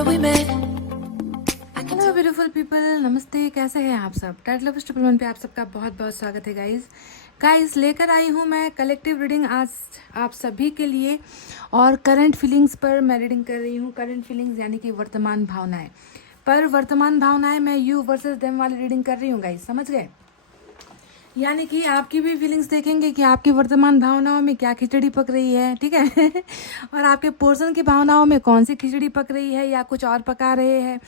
remember we met. Hello beautiful people, नमस्ते। कैसे हैं आप सब? टाइट लव ट्रिपल वन पे आप सबका बहुत बहुत स्वागत है गाइस लेकर आई हूँ मैं कलेक्टिव रीडिंग आज आप सभी के लिए। और करंट फीलिंग्स पर मैं रीडिंग कर रही हूँ। करंट फीलिंग्स यानी कि वर्तमान भावनाएं। पर वर्तमान भावनाएं मैं यू वर्सेस देम वाली रीडिंग कर रही हूँ गाइस, समझ गए? यानी कि आपकी भी फीलिंग्स देखेंगे कि आपकी वर्तमान भावनाओं में क्या खिचड़ी पक रही है, ठीक है? और आपके पर्सन की भावनाओं में कौन सी खिचड़ी पक रही है या कुछ और पका रहे हैं।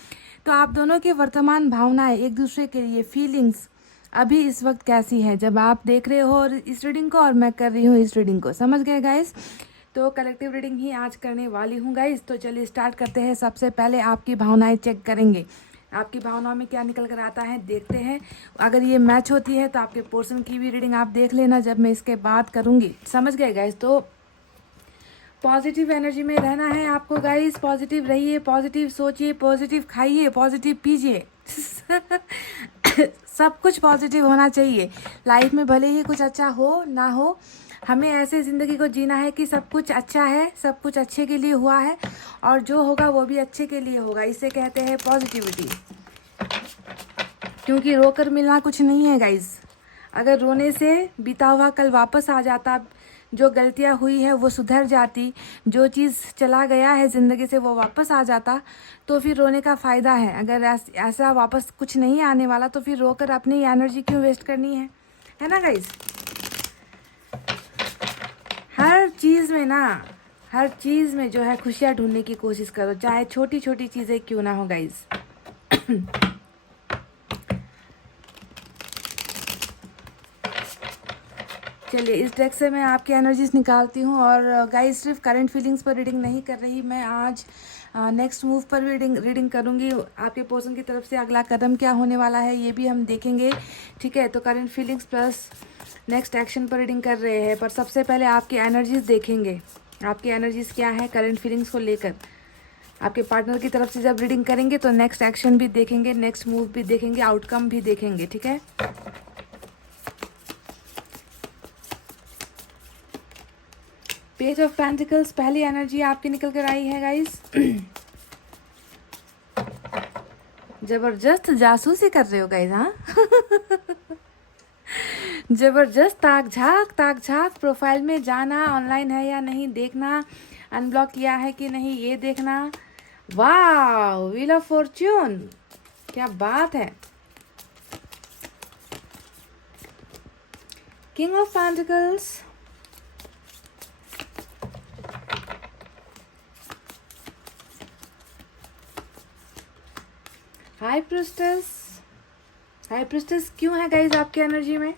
तो आप दोनों की वर्तमान भावनाएं एक दूसरे के लिए फीलिंग्स अभी इस वक्त कैसी है जब आप देख रहे हो और इस रीडिंग को, और मैं कर रही हूँ इस रीडिंग को, समझ गए गाइस? तो कलेक्टिव रीडिंग ही आज करने वाली हूँ गाइस। तो चलिए स्टार्ट करते हैं। सबसे पहले आपकी भावनाएं चेक करेंगे, आपकी भावनाओं में क्या निकल कर आता है देखते हैं। अगर ये मैच होती है तो आपके पोर्शन की भी रीडिंग आप देख लेना जब मैं इसके बाद करूँगी, समझ गए गाइस? तो पॉजिटिव एनर्जी में रहना है आपको गाइस। पॉजिटिव रहिए, पॉजिटिव सोचिए, पॉजिटिव खाइए, पॉजिटिव पीजिए। सब कुछ पॉजिटिव होना चाहिए लाइफ में, भले ही कुछ अच्छा हो ना हो। हमें ऐसे ज़िंदगी को जीना है कि सब कुछ अच्छा है, सब कुछ अच्छे के लिए हुआ है और जो होगा वो भी अच्छे के लिए होगा। इसे कहते हैं पॉजिटिविटी। क्योंकि रोकर मिलना कुछ नहीं है गाइस। अगर रोने से बीता हुआ कल वापस आ जाता, जो गलतियां हुई है वो सुधर जाती, जो चीज़ चला गया है ज़िंदगी से वो वापस आ जाता, तो फिर रोने का फ़ायदा है। अगर ऐसा वापस कुछ नहीं आने वाला तो फिर रोकर अपनी एनर्जी क्यों वेस्ट करनी है ना गाइस? हर चीज़ में ना, हर चीज़ में जो है खुशियाँ ढूंढने की कोशिश करो, चाहे छोटी छोटी चीज़ें क्यों ना हो गाइस। चलिए इस डेक से मैं आपकी एनर्जीज निकालती हूँ। और गाइस सिर्फ करंट फीलिंग्स पर रीडिंग नहीं कर रही मैं आज, नेक्स्ट मूव पर भी रीडिंग करूँगी। आपके पर्सन की तरफ से अगला कदम क्या होने वाला है ये भी हम देखेंगे, ठीक है? तो current feelings plus next action पर रीडिंग कर रहे हैं। पर सबसे पहले आपकी एनर्जीज देखेंगे, आपकी एनर्जीज क्या है करंट फीलिंग्स को लेकर। आपके पार्टनर की तरफ से जब रीडिंग करेंगे तो नेक्स्ट एक्शन भी देखेंगे, नेक्स्ट मूव भी देखेंगे, आउटकम भी देखेंगे, ठीक है? पेज ऑफ पेंटिकल्स पहली एनर्जी आपकी निकल कर आई है गाइस। जबरदस्त जासूसी कर रहे हो गाइस, हाँ? जबरदस्त ताक झाक प्रोफाइल में जाना, ऑनलाइन है या नहीं देखना, अनब्लॉक किया है कि नहीं ये देखना। वाह, व्हील ऑफ फॉर्च्यून, क्या बात है। King of pentacles, high priestess. High priestess क्यों है गाइज आपकी एनर्जी में?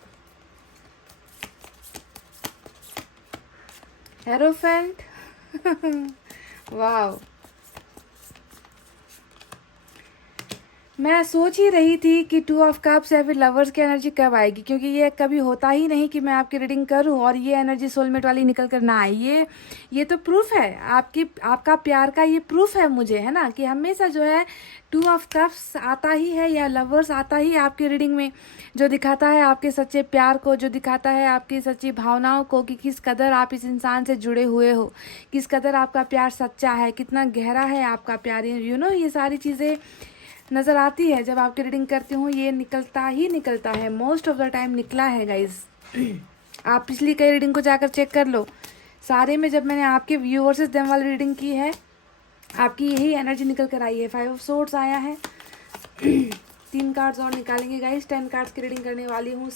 हेरोफेंट। वाह, मैं सोच ही रही थी कि टू ऑफ कप्स या फिर लवर्स की एनर्जी कब आएगी, क्योंकि ये कभी होता ही नहीं कि मैं आपकी रीडिंग करूं और ये एनर्जी सोलमेट वाली निकल कर ना आए। ये तो प्रूफ है आपका प्यार का, ये प्रूफ है मुझे, है ना? कि हमेशा जो है टू ऑफ कप्स आता ही है या लवर्स आता ही आपकी रीडिंग में, जो दिखाता है आपके सच्चे प्यार को, जो दिखाता है आपकी सच्ची भावनाओं को कि किस कदर आप इस इंसान से जुड़े हुए हो, किस कदर आपका प्यार सच्चा है, कितना गहरा है आपका प्यार। ये सारी चीज़ें नज़र आती है जब आपकी रीडिंग करती हूँ। ये निकलता ही निकलता है, मोस्ट ऑफ द टाइम निकला है गाइज। आप पिछली कई रीडिंग को जाकर चेक कर लो, सारे में जब मैंने आपके व्यू वर्सेस देम वाली रीडिंग की है आपकी यही एनर्जी निकल कर आई है। 5 ऑफ सोर्ड्स आया है। 3 कार्ड्स और निकालेंगे गाइज, 10 कार्ड्स की रीडिंग करने वाली हूँ।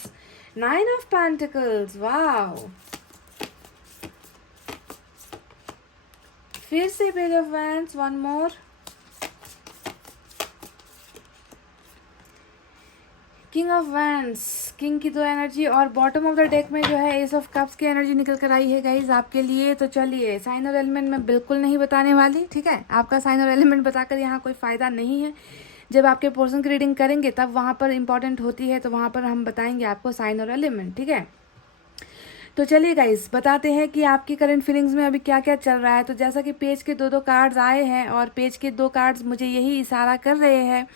9 ऑफ पेंटिकल्स, वाह। फिर से page of wands, one more. King of wands, king की 2 एनर्जी और बॉटम ऑफ द डेक में जो है एस ऑफ कप्स की एनर्जी निकल कर आई है गाइज आपके लिए। तो चलिए साइन और एलिमेंट मैं बिल्कुल नहीं बताने वाली, ठीक है? आपका साइन और एलिमेंट बताकर यहाँ कोई फ़ायदा नहीं है। जब आपके पर्सन की रीडिंग करेंगे तब वहाँ पर इंपॉर्टेंट होती है, तो वहाँ पर हम बताएंगे आपको साइन और एलिमेंट, ठीक है? तो चलिए गाइस बताते हैं कि आपकी करंट फीलिंग्स में अभी क्या क्या चल रहा है। तो जैसा कि पेज के 2 कार्ड्स आए हैं और पेज के 2 कार्ड्स मुझे यही इशारा कर रहे हैं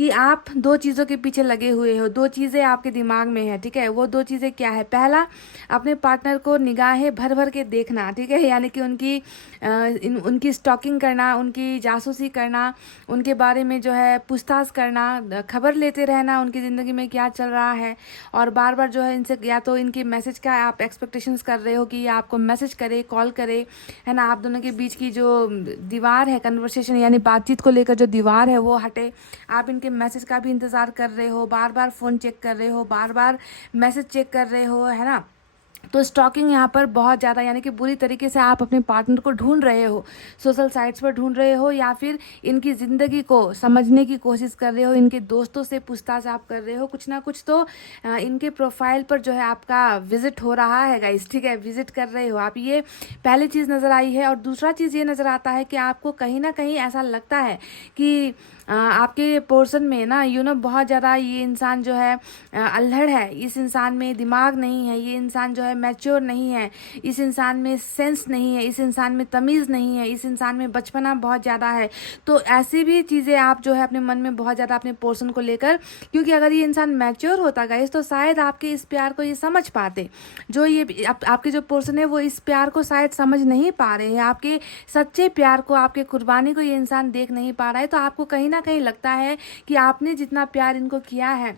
कि आप दो चीज़ों के पीछे लगे हुए हो, दो चीज़ें आपके दिमाग में है, ठीक है। वो दो चीज़ें क्या है? पहला, अपने पार्टनर को निगाहें भर भर के देखना, ठीक है, यानी कि उनकी स्टॉकिंग करना, उनकी जासूसी करना, उनके बारे में जो है पूछताछ करना, खबर लेते रहना उनकी ज़िंदगी में क्या चल रहा है, और बार बार जो है इनसे या तो इनके मैसेज का आप एक्सपेक्टेशंस कर रहे हो कि ये आपको मैसेज करे, कॉल करे, है ना। आप दोनों के बीच की जो दीवार है, कन्वर्सेशन यानी बातचीत को लेकर जो दीवार है वो हटे। आप इनके मैसेज का भी इंतज़ार कर रहे हो, बार बार फ़ोन चेक कर रहे हो, बार बार मैसेज चेक कर रहे हो, है ना। तो स्टॉकिंग यहाँ पर बहुत ज़्यादा, यानी कि बुरी तरीके से आप अपने पार्टनर को ढूंढ रहे हो, सोशल साइट्स पर ढूंढ रहे हो, या फिर इनकी ज़िंदगी को समझने की कोशिश कर रहे हो, इनके दोस्तों से पूछताछ आप कर रहे हो, कुछ ना कुछ तो इनके प्रोफाइल पर जो है आपका विजिट हो रहा है गाइस, ठीक है, विजिट कर रहे हो आप। ये पहली चीज़ नज़र आई है। और दूसरा चीज़ ये नज़र आता है कि आपको कहीं ना कहीं ऐसा लगता है कि आपके पोर्शन में ना बहुत ज़्यादा ये इंसान जो है अल्हड़ है, इस इंसान में दिमाग नहीं है, ये इंसान जो है मैच्योर नहीं है, इस इंसान में सेंस नहीं है, इस इंसान में तमीज़ नहीं है, इस इंसान में बचपना बहुत ज़्यादा है। तो ऐसी भी चीज़ें आप जो है अपने मन में बहुत ज़्यादा अपने पोर्शन को लेकर, क्योंकि अगर ये इंसान मैच्योर होता गाइस तो शायद आपके इस प्यार को ये समझ पाते। जो ये आपके जो पोर्शन है वो इस प्यार को शायद समझ नहीं पा रहे हैं, आपके सच्चे प्यार को, आपके कुर्बानी को ये इंसान देख नहीं पा रहा है। तो आपको कहीं ना कहीं लगता है कि आपने जितना प्यार इनको किया है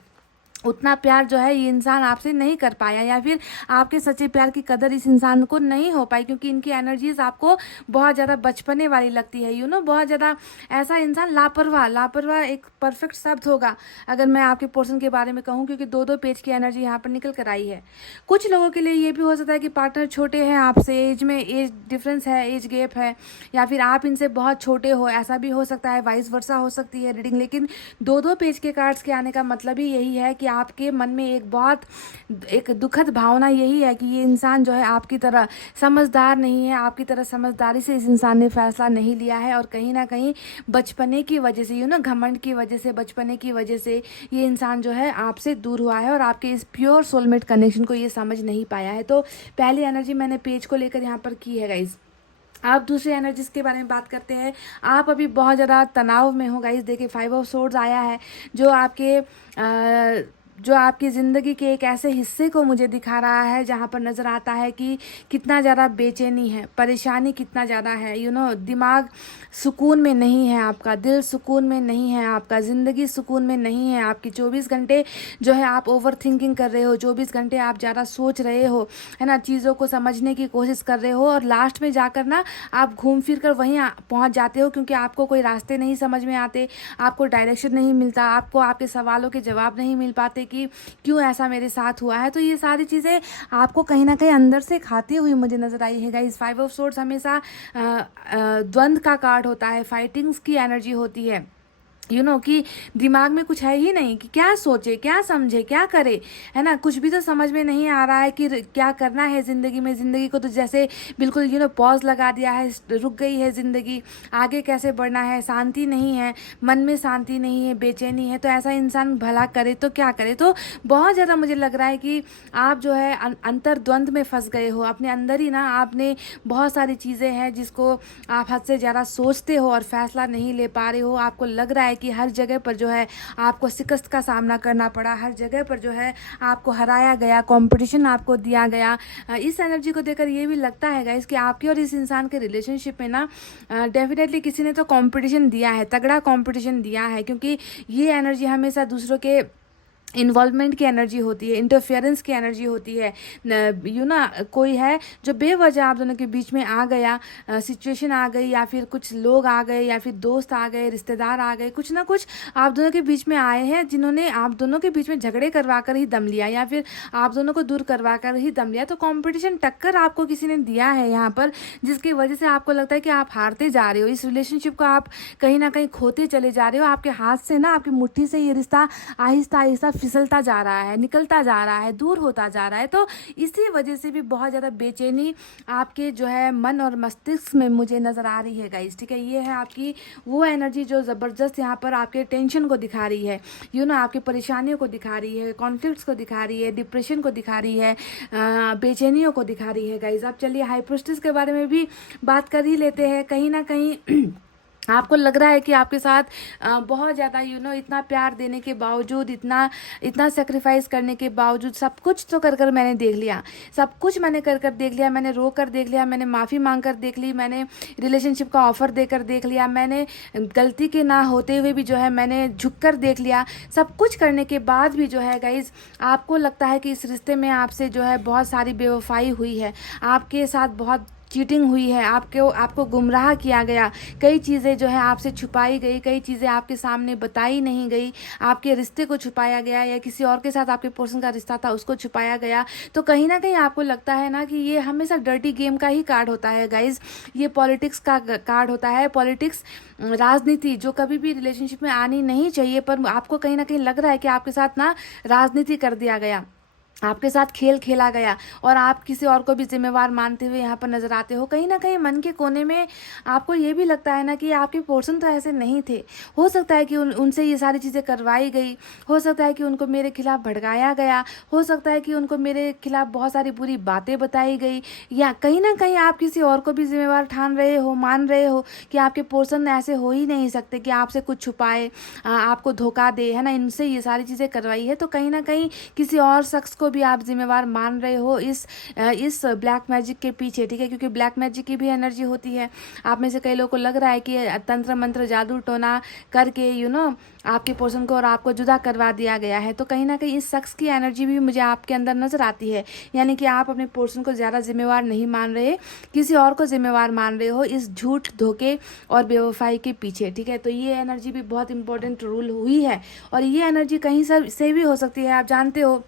उतना प्यार जो है ये इंसान आपसे नहीं कर पाया, या फिर आपके सच्चे प्यार की कदर इस इंसान को नहीं हो पाई, क्योंकि इनकी एनर्जीज आपको बहुत ज़्यादा बचपने वाली लगती है। बहुत ज़्यादा ऐसा इंसान लापरवाह एक परफेक्ट शब्द होगा अगर मैं आपके पोर्शन के बारे में कहूँ, क्योंकि दो पेज की एनर्जी यहाँ पर निकल कर आई है। कुछ लोगों के लिए ये भी हो सकता है कि पार्टनर छोटे हैं आपसे, एज में एज डिफरेंस है, एज गैप है, या फिर आप इनसे बहुत छोटे हो, ऐसा भी हो सकता है, वाइस वर्सा हो सकती है रीडिंग। लेकिन दो पेज के कार्ड्स के आने का मतलब ही यही है कि आपके मन में एक दुखद भावना यही है कि ये इंसान जो है आपकी तरह समझदार नहीं है, आपकी तरह समझदारी से इस इंसान ने फैसला नहीं लिया है, और कहीं ना कहीं बचपने की वजह से घमंड की वजह से, बचपने की वजह से ये इंसान जो है आपसे दूर हुआ है और आपके इस प्योर सोलमेट कनेक्शन को ये समझ नहीं पाया है। तो पहली एनर्जी मैंने पेज को लेकर यहाँ पर की है गाइज। आप दूसरे एनर्जीज के बारे में बात करते हैं। आप अभी बहुत ज़्यादा तनाव में हो गाइस। देखिए 5 ऑफ सोर्ड्स आया है जो आपकी ज़िंदगी के एक ऐसे हिस्से को मुझे दिखा रहा है जहाँ पर नज़र आता है कि कितना ज़्यादा बेचैनी है, परेशानी कितना ज़्यादा है। दिमाग सुकून में नहीं है आपका, दिल सुकून में नहीं है आपका, ज़िंदगी सुकून में नहीं है आपकी। 24 घंटे जो है आप ओवर थिंकिंग कर रहे हो, 24 घंटे आप ज़्यादा सोच रहे हो, है ना, चीज़ों को समझने की कोशिश कर रहे हो, और लास्ट में जाकर ना आप घूम फिर कर वहीं पहुँच जाते हो, क्योंकि आपको कोई रास्ते नहीं समझ में आते, आपको डायरेक्शन नहीं मिलता, आपको आपके सवालों के जवाब नहीं मिल पाते कि क्यों ऐसा मेरे साथ हुआ है। तो ये सारी चीज़ें आपको कहीं ना कहीं अंदर से खाती हुई मुझे नज़र आई है गाइस। 5 ऑफ सोर्ड्स हमेशा द्वंद्व का कार्ड होता है, फाइटिंग्स की एनर्जी होती है। कि दिमाग में कुछ है ही नहीं कि क्या सोचे, क्या समझे, क्या करे, है ना। कुछ भी तो समझ में नहीं आ रहा है कि क्या करना है ज़िंदगी में। ज़िंदगी को तो जैसे बिल्कुल पॉज लगा दिया है, रुक गई है ज़िंदगी, आगे कैसे बढ़ना है, शांति नहीं है, मन में शांति नहीं है, बेचैनी है। तो ऐसा इंसान भला करे तो क्या करे। तो बहुत ज़्यादा मुझे लग रहा है कि आप जो है अंतर्द्वंद में फंस गए हो अपने अंदर ही ना। आपने बहुत सारी चीज़ें हैं जिसको आप हद से ज़्यादा सोचते हो और फैसला नहीं ले पा रहे हो। आपको लग रहा है कि हर जगह पर जो है आपको शिकस्त का सामना करना पड़ा, हर जगह पर जो है आपको हराया गया, कंपटीशन आपको दिया गया। इस एनर्जी को देखकर ये भी लगता है गाइस कि आपके और इस इंसान के रिलेशनशिप में ना डेफिनेटली किसी ने तो कंपटीशन दिया है, तगड़ा कंपटीशन दिया है, क्योंकि ये एनर्जी हमेशा दूसरों के इन्वॉल्वमेंट की एनर्जी होती है, इंटरफेरेंस की एनर्जी होती है। कोई है जो बेवजह आप दोनों के बीच में आ गया, सिचुएशन आ गई, या फिर कुछ लोग आ गए, या फिर दोस्त आ गए, रिश्तेदार आ गए, कुछ ना कुछ आप दोनों के बीच में आए हैं जिन्होंने आप दोनों के बीच में झगड़े करवा कर ही दम लिया, या फिर आप दोनों को दूर करवा कर ही दम लिया। तो कॉम्पिटिशन टक्कर आपको किसी ने दिया है यहाँ पर, जिसकी वजह से आपको लगता है कि आप हारते जा रहे हो, इस रिलेशनशिप को आप कहीं ना कहीं खोते चले जा रहे हो। आपके हाथ से ना, आपकी मुट्ठी से ये रिश्ता आहिस्ता आहिस्ता फिसलता जा रहा है, निकलता जा रहा है, दूर होता जा रहा है। तो इसी वजह से भी बहुत ज़्यादा बेचैनी आपके जो है मन और मस्तिष्क में मुझे नज़र आ रही है गाइस, ठीक है। ये है आपकी वो एनर्जी जो ज़बरदस्त यहाँ पर आपके टेंशन को दिखा रही है, आपकी परेशानियों को दिखा रही है, कॉन्फ्लिक्ट्स को दिखा रही है, डिप्रेशन को दिखा रही है, बेचैनियों को दिखा रही है गाइस। अब चलिए हाई प्रिस्टेस के बारे में भी बात कर ही लेते हैं। कहीं ना कहीं आपको लग रहा है कि आपके साथ बहुत ज़्यादा इतना प्यार देने के बावजूद, इतना इतना सेक्रीफाइस करने के बावजूद, सब कुछ तो कर कर मैंने देख लिया, सब कुछ मैंने कर कर देख लिया, मैंने रो कर देख लिया, मैंने माफ़ी मांग कर देख ली, मैंने रिलेशनशिप का ऑफ़र देकर देख लिया, मैंने गलती के ना होते हुए भी जो है मैंने झुक कर देख लिया। सब कुछ करने के बाद भी जो है गाइज़, आपको लगता है कि इस रिश्ते में आपसे जो है बहुत सारी बेवफाई हुई है, आपके साथ बहुत चीटिंग हुई है, आपको गुमराह किया गया, कई चीज़ें जो है आपसे छुपाई गई, कई चीज़ें आपके सामने बताई नहीं गई, आपके रिश्ते को छुपाया गया, या किसी और के साथ आपके पर्सन का रिश्ता था उसको छुपाया गया। तो कहीं ना कहीं आपको लगता है ना कि ये हमेशा डर्टी गेम का ही कार्ड होता है गाइज, ये पॉलिटिक्स का कार्ड होता है। पॉलिटिक्स, राजनीति जो कभी भी रिलेशनशिप में आनी नहीं चाहिए, पर आपको कहीं ना कहीं लग रहा है कि आपके साथ ना राजनीति कर दिया गया, आपके साथ खेल खेला गया, और आप किसी और को भी जिम्मेवार मानते हुए यहाँ पर नजर आते हो। कहीं ना कहीं मन के कोने में आपको ये भी लगता है ना कि आपके पोर्शन तो ऐसे नहीं थे। हो सकता है कि उनसे ये सारी चीज़ें करवाई गई, हो सकता है कि उनको मेरे खिलाफ भड़काया गया, हो सकता है कि उनको मेरे खिलाफ बहुत सारी बुरी बातें बताई गई, या कहीं ना कहीं आप किसी और को भी जिम्मेवार ठान रहे हो, मान रहे हो कि आपके पोर्शन ऐसे हो ही नहीं सकते कि आपसे कुछ छुपाए, आपको धोखा दे, है ना, इनसे ये सारी चीज़ें करवाई है। तो कहीं ना कहीं किसी और शख्स को भी आप जिम्मेवार मान रहे हो इस ब्लैक मैजिक के पीछे, ठीक है, क्योंकि ब्लैक मैजिक की भी एनर्जी होती है। आप में से कई लोगों को लग रहा है कि तंत्र मंत्र जादू टोना करके आपके पर्सन को और आपको जुदा करवा दिया गया है। तो कहीं ना कहीं इस शख्स की एनर्जी भी मुझे आपके अंदर नजर आती है, यानी कि आप अपने पर्सन को ज़्यादा जिम्मेवार नहीं मान रहे, किसी और को जिम्मेवार मान रहे हो इस झूठ, धोखे और बेवफाई के पीछे, ठीक है। तो ये एनर्जी भी बहुत इंपॉर्टेंट रोल हुई है, और ये एनर्जी कहीं से भी हो सकती है, आप जानते हो,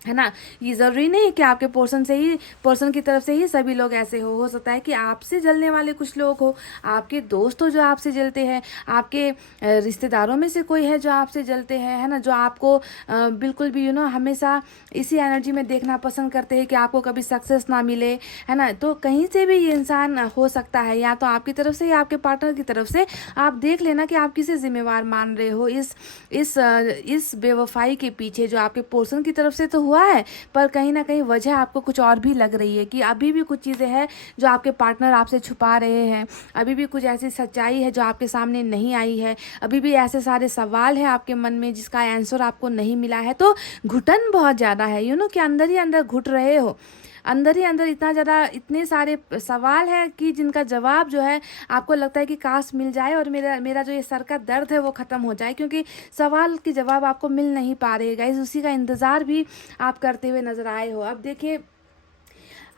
है ना। ये ज़रूरी नहीं कि आपके पर्सन की तरफ से ही सभी लोग ऐसे हो सकता है कि आपसे जलने वाले कुछ लोग हो, आपके दोस्त हो जो आपसे जलते हैं, आपके रिश्तेदारों में से कोई है जो आपसे जलते हैं, है ना, जो आपको बिल्कुल भी हमेशा इसी एनर्जी में देखना पसंद करते हैं कि आपको कभी सक्सेस ना मिले, है ना। तो कहीं से भी ये इंसान हो सकता है, या तो आपकी तरफ से या आपके पार्टनर की तरफ से। आप देख लेना कि आप किसे जिम्मेवार मान रहे हो इस बेवफाई के पीछे, जो आपके पर्सन की तरफ से तो हुआ है, पर कहीं ना कहीं वजह आपको कुछ और भी लग रही है, कि अभी भी कुछ चीज़ें हैं जो आपके पार्टनर आपसे छुपा रहे हैं, अभी भी कुछ ऐसी सच्चाई है जो आपके सामने नहीं आई है, अभी भी ऐसे सारे सवाल है आपके मन में जिसका आंसर आपको नहीं मिला है। तो घुटन बहुत ज़्यादा है, कि अंदर ही अंदर घुट रहे हो, अंदर ही अंदर इतना ज़्यादा, इतने सारे सवाल हैं कि जिनका जवाब जो है आपको लगता है कि काश मिल जाए और मेरा जो ये सर का दर्द है वो ख़त्म हो जाए, क्योंकि सवाल के जवाब आपको मिल नहीं पा रहे गाइस, उसी का इंतज़ार भी आप करते हुए नज़र आए हो। अब देखिए,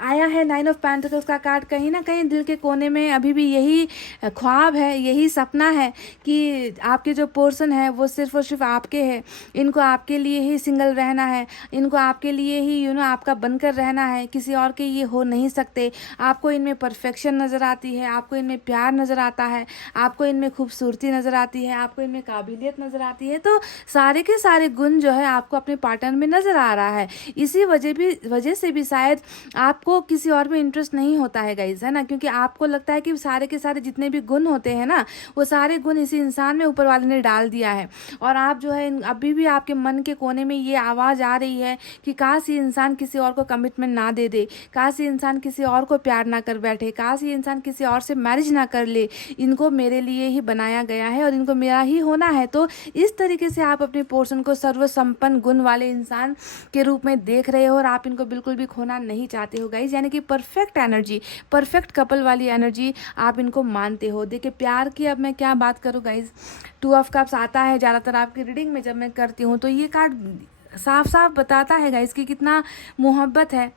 आया है 9 ऑफ पेंटिकल्स का कार्ड। कहीं ना कहीं दिल के कोने में अभी भी यही ख्वाब है, यही सपना है कि आपके जो पर्सन है वो सिर्फ और सिर्फ आपके हैं, इनको आपके लिए ही सिंगल रहना है, इनको आपके लिए ही आपका बनकर रहना है, किसी और के ये हो नहीं सकते। आपको इनमें परफेक्शन नज़र आती है, आपको इनमें प्यार नज़र आता है, आपको इनमें खूबसूरती नज़र आती है, आपको इनमें काबिलियत नज़र आती है। तो सारे के सारे गुण जो है आपको अपने पार्टनर में नज़र आ रहा है। इसी वजह से भी शायद आपको किसी और में इंटरेस्ट नहीं होता है गाइज, है ना, क्योंकि आपको लगता है कि सारे के सारे जितने भी गुण होते हैं ना, वो सारे गुण इसी इंसान में ऊपर वाले ने डाल दिया है। और आप जो है अभी भी आपके मन के कोने में ये आवाज़ आ रही है कि काश ये इंसान किसी और को कमिटमेंट ना दे दे, काश ये इंसान किसी और को प्यार ना कर बैठे, काश ये इंसान किसी और से मैरिज ना कर ले, इनको मेरे लिए ही बनाया गया है और इनको मेरा ही होना है। तो इस तरीके से आप अपने पर्सन को सर्वसंपन्न गुण वाले इंसान के रूप में देख रहे हो, और आप इनको बिल्कुल भी खोना नहीं चाहते हो गाइज, यानी कि परफेक्ट एनर्जी, परफेक्ट कपल वाली एनर्जी आप इनको मानते हो। देखिए, प्यार की अब मैं क्या बात करूँ गाइज, 2 ऑफ कप्स आता है ज़्यादातर आपकी रीडिंग में जब मैं करती हूँ, तो ये कार्ड साफ साफ बताता है गाइज कि कितना मोहब्बत है।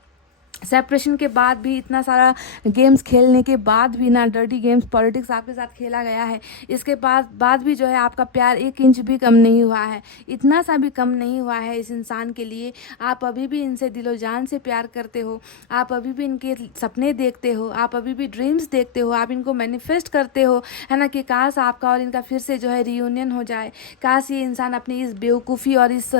सेपरेशन के बाद भी, इतना सारा गेम्स खेलने के बाद भी ना, डर्टी गेम्स, पॉलिटिक्स आपके साथ खेला गया है, इसके बाद भी जो है आपका प्यार 1 इंच भी कम नहीं हुआ है, इतना सा भी कम नहीं हुआ है इस इंसान के लिए। आप अभी भी इनसे दिलो जान से प्यार करते हो, आप अभी भी इनके सपने देखते हो, आप अभी भी ड्रीम्स देखते हो, आप इनको मैनिफेस्ट करते हो, है ना, कि काश आपका और इनका फिर से जो है रियूनियन हो जाए, काश ये इंसान अपनी इस बेवकूफ़ी और इस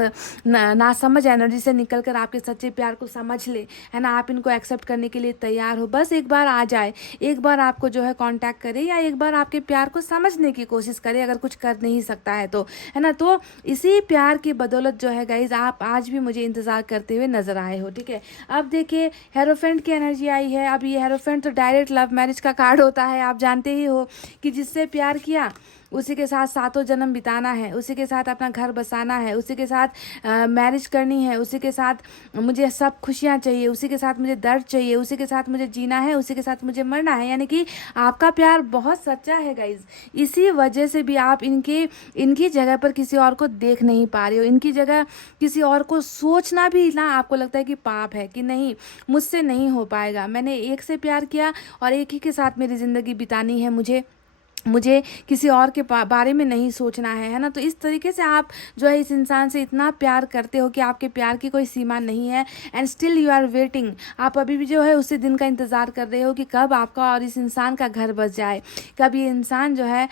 नासमझ एनर्जी से निकल कर आपके सच्चे प्यार को समझ ले, है ना। आप इनको एक्सेप्ट करने के लिए तैयार हो। बस एक बार आ जाए, एक बार आपको जो है कांटेक्ट करे, या एक बार आपके प्यार को समझने की कोशिश करे, अगर कुछ कर नहीं सकता है तो, है ना। तो इसी प्यार की बदौलत जो है गाइज आप आज भी मुझे इंतज़ार करते हुए नजर आए हो, ठीक है। अब देखिए हेरोफेंट की एनर्जी आई है। अब ये हेरोफेंट तो डायरेक्ट लव मैरिज का कार्ड होता है, आप जानते ही हो कि जिससे प्यार किया उसी के साथ सातों जन्म बिताना है, उसी के साथ अपना घर बसाना है, उसी के साथ मैरिज करनी है, उसी के साथ मुझे सब खुशियाँ चाहिए, उसी के साथ मुझे दर्द चाहिए, उसी के साथ मुझे जीना है, उसी के साथ मुझे मरना है। यानी कि आपका प्यार बहुत सच्चा है गाइज। इसी वजह से भी आप इनकी जगह पर किसी और को देख नहीं पा रहे हो, इनकी जगह किसी और को सोचना भी ना आपको लगता है कि पाप है, कि नहीं मुझसे नहीं हो पाएगा, मैंने एक से प्यार किया और एक ही के साथ मेरी ज़िंदगी बितानी है, मुझे किसी और के बारे में नहीं सोचना है ना। तो इस तरीके से आप जो है इस इंसान से इतना प्यार करते हो कि आपके प्यार की कोई सीमा नहीं है, and still you are waiting. आप अभी भी जो है उसी दिन का इंतज़ार कर रहे हो कि कब आपका और इस इंसान का घर बस जाए, कब ये इंसान जो है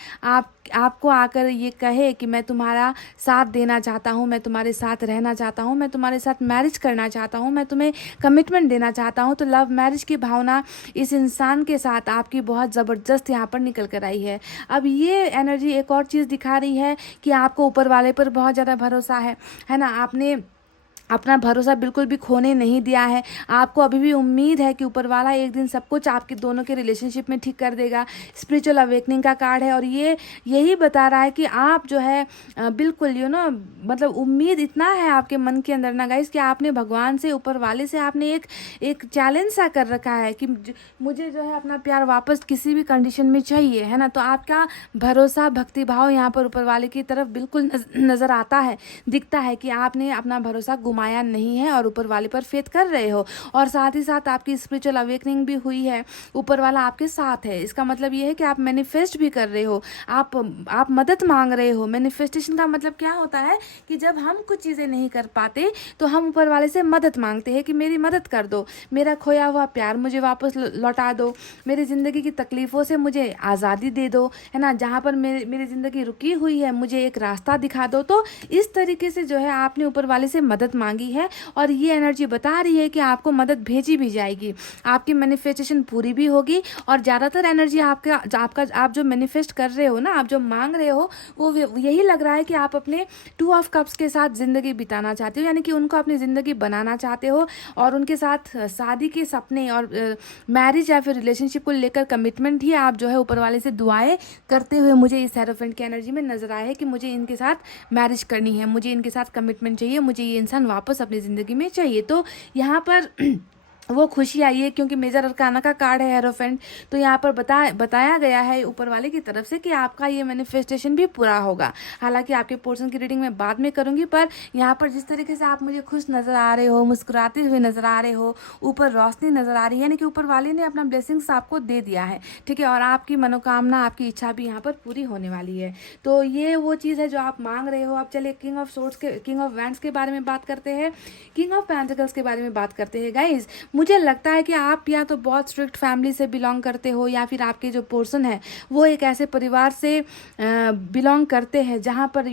आपको आकर ये कहे कि मैं तुम्हारा साथ देना चाहता हूँ, मैं तुम्हारे साथ रहना चाहता हूँ, मैं तुम्हारे साथ मैरिज करना चाहता हूँ, मैं तुम्हें कमिटमेंट देना चाहता हूँ। तो लव मैरिज की भावना इस इंसान के साथ आपकी बहुत ज़बरदस्त यहाँ पर निकल कर आई है। अब ये एनर्जी एक और चीज़ दिखा रही है कि आपको ऊपर वाले पर बहुत ज़्यादा भरोसा है ना। आपने अपना भरोसा बिल्कुल भी खोने नहीं दिया है। आपको अभी भी उम्मीद है कि ऊपर वाला एक दिन सब कुछ आपके दोनों के रिलेशनशिप में ठीक कर देगा। स्पिरिचुअल अवेकनिंग का कार्ड है और ये यही बता रहा है कि आप जो है बिल्कुल मतलब उम्मीद इतना है आपके मन के अंदर ना गाइस, कि आपने भगवान से, ऊपर वाले से आपने एक चैलेंज सा कर रखा है कि मुझे जो है अपना प्यार वापस किसी भी कंडीशन में चाहिए, है ना। तो आपका भरोसा, भक्तिभाव यहाँ पर ऊपर वाले की तरफ बिल्कुल नज़र आता है, दिखता है कि आपने अपना भरोसा घुमाया नहीं है और ऊपर वाले पर फेथ कर रहे हो। और साथ ही साथ आपकी स्पिरिचुअल अवेकनिंग भी हुई है, ऊपर वाला आपके साथ है। इसका मतलब ये है कि आप मैनिफेस्ट भी कर रहे हो, आप मदद मांग रहे हो। मैनिफेस्टेशन का मतलब क्या होता है कि जब हम कुछ चीज़ें नहीं कर पाते तो हम ऊपर वाले से मदद मांगते हैं कि मेरी मदद कर दो, मेरा खोया हुआ प्यार मुझे वापस लौटा दो, मेरी ज़िंदगी की तकलीफ़ों से मुझे आज़ादी दे दो, है ना। जहाँ पर मेरी ज़िंदगी रुकी हुई है मुझे एक रास्ता दिखा दो। तो इस तरीके से जो है आपने ऊपर वाले से मदद मांगी है और ये एनर्जी बता रही है कि आपको मदद भेजी भी जाएगी, आपकी मैनिफेस्टेशन पूरी भी होगी। और ज़्यादातर एनर्जी आपका आप जो मैनिफेस्ट कर रहे हो ना, आप जो मांग रहे हो, वो यही लग रहा है कि आप अपने 2 ऑफ कप्स के साथ ज़िंदगी बिताना चाहते हो, यानी कि उनको अपनी ज़िंदगी बनाना चाहते हो और उनके साथ शादी के सपने और मैरिज या फिर रिलेशनशिप को लेकर कमिटमेंट ही आप जो है ऊपर वाले से दुआएं करते हुए मुझे इस हेरोफेंट की एनर्जी में नजर आया है कि मुझे इनके साथ मैरिज करनी है, मुझे इनके साथ कमिटमेंट चाहिए, मुझे ये इंसान वापस अपनी ज़िंदगी में चाहिए। तो यहाँ पर वो खुशी आई है क्योंकि मेजर अरकाना का कार्ड है हेरोफेंट। तो यहाँ पर बताया गया है ऊपर वाले की तरफ से कि आपका ये मैनिफेस्टेशन भी पूरा होगा। हालांकि आपके पोर्शन की रीडिंग मैं बाद में करूँगी, पर यहाँ पर जिस तरीके से आप मुझे खुश नज़र आ रहे हो, मुस्कुराते हुए नज़र आ रहे हो, ऊपर रोशनी नज़र आ रही है, यानी कि ऊपर वाले ने अपना ब्लेसिंग्स आपको दे दिया है, ठीक है। और आपकी मनोकामना, आपकी इच्छा भी यहाँ पर पूरी होने वाली है। तो ये वो चीज़ है जो आप मांग रहे हो। अब चलिए किंग ऑफ सोर्ड्स के, किंग ऑफ वैंड्स के बारे में बात करते हैं, किंग ऑफ पेंटिकल्स के बारे में बात करते हैं। गाइज मुझे लगता है कि आप या तो बहुत स्ट्रिक्ट फैमिली से बिलोंग करते हो, या फिर आपके जो पर्सन है वो एक ऐसे परिवार से बिलोंग करते हैं जहाँ पर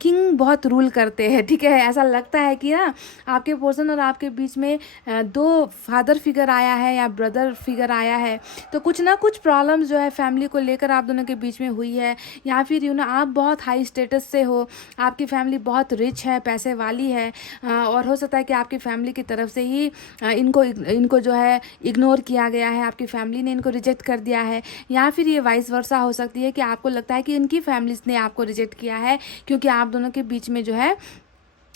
किंग बहुत रूल करते हैं, ठीक है। ऐसा लगता है कि ना आपके पर्सन और आपके बीच में 2 फादर फिगर आया है या ब्रदर फिगर आया है। तो कुछ ना कुछ प्रॉब्लम्स जो है फैमिली को लेकर आप दोनों के बीच में हुई है, या फिर आप बहुत हाई स्टेटस से हो, आपकी फैमिली बहुत रिच है, पैसे वाली है, और हो सकता है कि आपकी फैमिली की तरफ से ही इनको जो है इग्नोर किया गया है, आपकी फैमिली ने इनको रिजेक्ट कर दिया है। या फिर ये वाइस वर्सा हो सकती है कि आपको लगता है कि इनकी फैमिलीज ने आपको रिजेक्ट किया है क्योंकि आप दोनों के बीच में जो है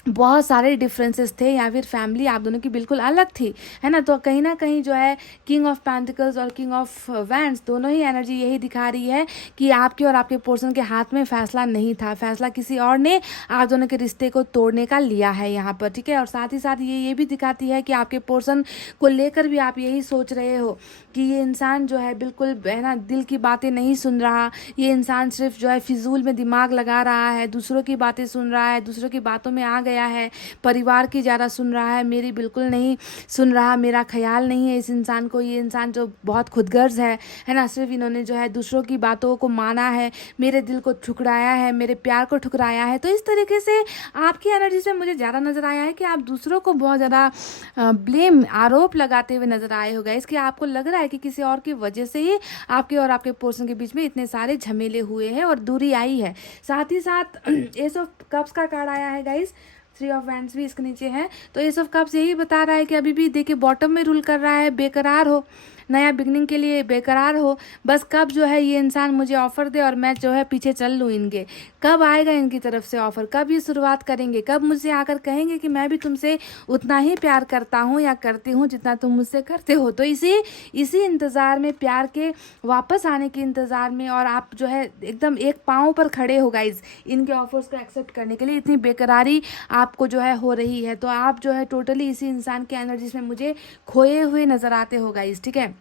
बहुत सारे डिफरेंसेस थे, या फिर फैमिली आप दोनों की बिल्कुल अलग थी, है ना। तो कहीं ना कहीं जो है किंग ऑफ पेंटिकल्स और किंग ऑफ वैंड्स दोनों ही एनर्जी यही दिखा रही है कि आपके और आपके पर्सन के हाथ में फैसला नहीं था, फैसला किसी और ने आप दोनों के रिश्ते को तोड़ने का लिया है यहाँ पर, ठीक है। और साथ ही साथ ये भी दिखाती है कि आपके पर्सन को लेकर भी आप यही सोच रहे हो कि ये इंसान जो है बिल्कुल, है ना, दिल की बातें नहीं सुन रहा, ये इंसान सिर्फ जो है फिजूल में दिमाग लगा रहा है, दूसरों की बातें सुन रहा है, दूसरों की बातों में आ गया गया है, परिवार की ज़्यादा सुन रहा है, मेरी बिल्कुल नहीं सुन रहा, मेरा ख्याल नहीं है इस इंसान को। ये इंसान जो बहुत खुदगर्ज है ना, सिर्फ इन्होंने जो है दूसरों की बातों को माना है, मेरे दिल को ठुकराया है, मेरे प्यार को ठुकराया है। तो इस तरीके से आपकी एनर्जी से मुझे ज़्यादा नज़र आया है कि आप दूसरों को बहुत ज़्यादा ब्लेम, आरोप लगाते हुए नज़र आए होगा। इसके आपको लग रहा है कि किसी और की वजह से ही आपके और आपके पर्सन के बीच में इतने सारे झमेले हुए हैं और दूरी आई है। साथ ही साथ एस ऑफ कप्स का कार्ड आया है गाइस, 3 ऑफ वैंड्स भी इसके नीचे है। तो एस ऑफ कप्स यही बता रहा है कि अभी भी देखिए बॉटम में रूल कर रहा है, बेकरार हो, नया बिगनिंग के लिए बेकरार हो। बस कब जो है ये इंसान मुझे ऑफ़र दे और मैं जो है पीछे चल लूँ इनके, कब आएगा इनकी तरफ से ऑफ़र, कब ये शुरुआत करेंगे, कब मुझसे आकर कहेंगे कि मैं भी तुमसे उतना ही प्यार करता हूँ या करती हूँ जितना तुम मुझसे करते हो। तो इसी इंतज़ार में, प्यार के वापस आने के इंतज़ार में, और आप जो है एकदम एक पाँव पर खड़े हो गाइज इनके ऑफर्स को एक्सेप्ट करने के लिए, इतनी बेकरारी आपको जो है हो रही है। तो आप जो है टोटली इसी इंसान के एनर्जीज में मुझे खोए हुए नज़र आते हो गाइज, ठीक है।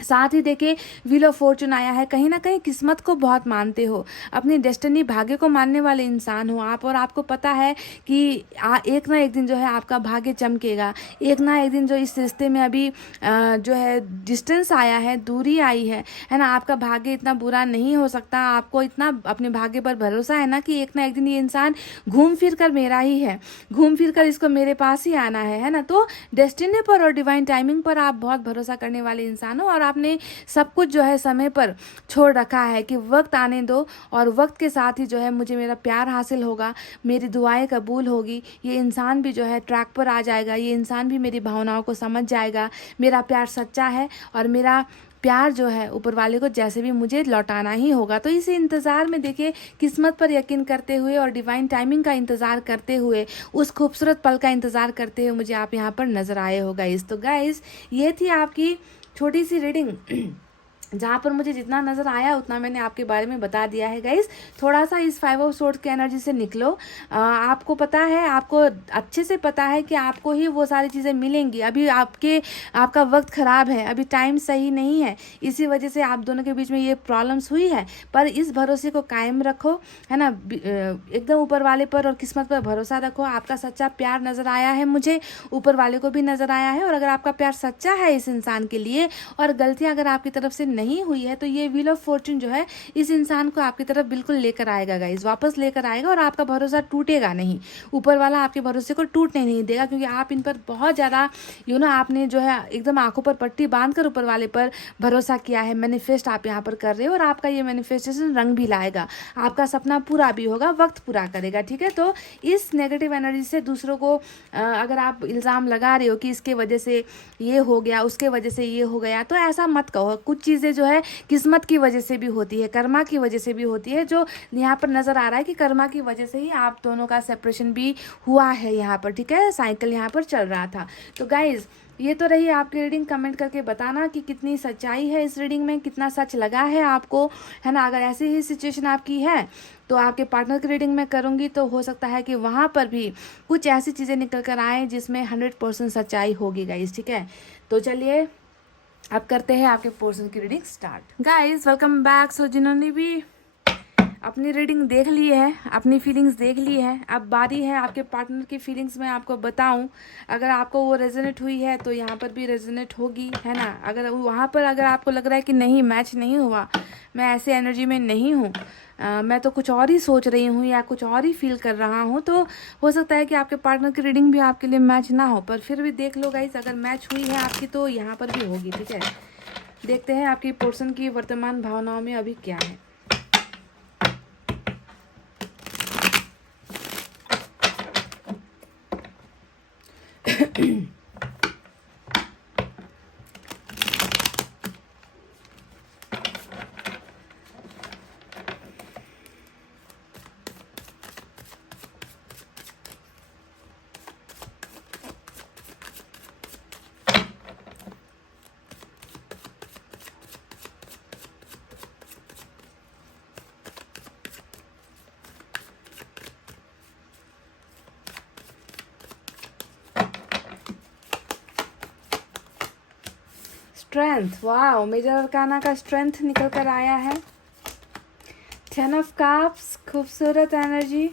साथ ही देखिए व्हील ऑफ फॉर्चून आया है, कहीं ना कहीं किस्मत को बहुत मानते हो, अपनी डेस्टिनी, भाग्य को मानने वाले इंसान हो आप, और आपको पता है कि एक ना एक दिन जो है आपका भाग्य चमकेगा, एक ना एक दिन जो इस रिश्ते में अभी जो है डिस्टेंस आया है, दूरी आई है ना, आपका भाग्य इतना बुरा नहीं हो सकता। आपको इतना अपने भाग्य पर भरोसा है ना कि एक ना एक दिन ये इंसान घूम फिर कर मेरा ही है, घूम फिर कर इसको मेरे पास ही आना है ना। तो डेस्टिनी पर और डिवाइन टाइमिंग पर आप बहुत भरोसा करने वाले इंसान हो, और आपने सब कुछ जो है समय पर छोड़ रखा है कि वक्त आने दो, और वक्त के साथ ही जो है मुझे मेरा प्यार हासिल होगा, मेरी दुआएं कबूल होगी, ये इंसान भी जो है ट्रैक पर आ जाएगा, ये इंसान भी मेरी भावनाओं को समझ जाएगा, मेरा प्यार सच्चा है और मेरा प्यार जो है ऊपर वाले को जैसे भी मुझे लौटाना ही होगा। तो इस इंतज़ार में देखिए किस्मत पर यकीन करते हुए और डिवाइन टाइमिंग का इंतज़ार करते हुए, उस खूबसूरत पल का इंतज़ार करते हुए मुझे आप यहाँ पर नज़र आए हो गाइस। तो गाइस ये थी आपकी छोटी सी रीडिंग, जहाँ पर मुझे जितना नज़र आया उतना मैंने आपके बारे में बता दिया है गाइस। थोड़ा सा इस 5 ऑफ सोर्ड्स की एनर्जी से निकलो। आपको पता है, आपको अच्छे से पता है कि आपको ही वो सारी चीज़ें मिलेंगी। अभी आपका वक्त ख़राब है, अभी टाइम सही नहीं है, इसी वजह से आप दोनों के बीच में ये प्रॉब्लम्स हुई है। पर इस भरोसे को कायम रखो, है ना, एकदम ऊपर वाले पर और किस्मत पर भरोसा रखो। आपका सच्चा प्यार नज़र आया है मुझे, ऊपर वाले को भी नज़र आया है। और अगर आपका प्यार सच्चा है इस इंसान के लिए और गलतियाँ अगर आपकी तरफ से नहीं हुई है, तो ये व्हील ऑफ फॉर्चून जो है इस इंसान को आपकी तरफ बिल्कुल लेकर आएगा गाइज, वापस लेकर आएगा, और आपका भरोसा टूटेगा नहीं। ऊपर वाला आपके भरोसे को टूटने नहीं देगा, क्योंकि आप इन पर बहुत ज़्यादा आपने जो है एकदम आंखों पर पट्टी बांधकर ऊपर वाले पर भरोसा किया है। मैनिफेस्ट आप यहाँ पर कर रहे हो, और आपका ये मैनिफेस्टेशन रंग भी लाएगा, आपका सपना पूरा भी होगा, वक्त पूरा करेगा, ठीक है। तो इस नेगेटिव एनर्जी से दूसरों को अगर आप इल्ज़ाम लगा रहे हो कि इसके वजह से ये हो गया, उसके वजह से ये हो गया, तो ऐसा मत कहो। कुछ चीज़ें जो है किस्मत की वजह से भी होती है, कर्मा की वजह से भी होती है, जो यहाँ पर नज़र आ रहा है कि कर्मा की वजह से ही आप दोनों का सेपरेशन भी हुआ है यहाँ पर, ठीक है, साइकिल यहाँ पर चल रहा था। तो गाइज ये तो रही आपकी रीडिंग। कमेंट करके बताना कि कितनी सच्चाई है इस रीडिंग में, कितना सच लगा है आपको, है ना। अगर ऐसी ही सिचुएशन आपकी है तो आपके पार्टनर की रीडिंग में करूँगी, तो हो सकता है कि वहाँ पर भी कुछ ऐसी चीज़ें निकल कर आए जिसमें 100% सच्चाई होगी गाइज, ठीक है। तो चलिए अब करते हैं आपके पोर्शन की reading start. Guys welcome back. So जिन्होंने भी अपनी रीडिंग देख ली है, अपनी फीलिंग्स देख ली है, अब बारी है आपके पार्टनर की फीलिंग्स में आपको बताऊं। अगर आपको वो रेजोनेट हुई है तो यहाँ पर भी रेजोनेट होगी, है ना। अगर वहाँ पर अगर आपको लग रहा है कि नहीं मैच नहीं हुआ, मैं ऐसे एनर्जी में नहीं हूँ, मैं तो कुछ और ही सोच रही हूँ या कुछ और ही फील कर रहा हूँ, तो हो सकता है कि आपके पार्टनर की रीडिंग भी आपके लिए मैच ना हो, पर फिर भी देख लो गाइस, अगर मैच हुई है आपकी तो यहाँ पर भी होगी, ठीक है। देखते हैं आपकी पर्सन की वर्तमान भावनाओं में अभी क्या है। स्ट्रेंथ, वाओ, मेजर अरकाना का स्ट्रेंथ निकल कर आया है। 10 ऑफ कप्स, खूबसूरत एनर्जी,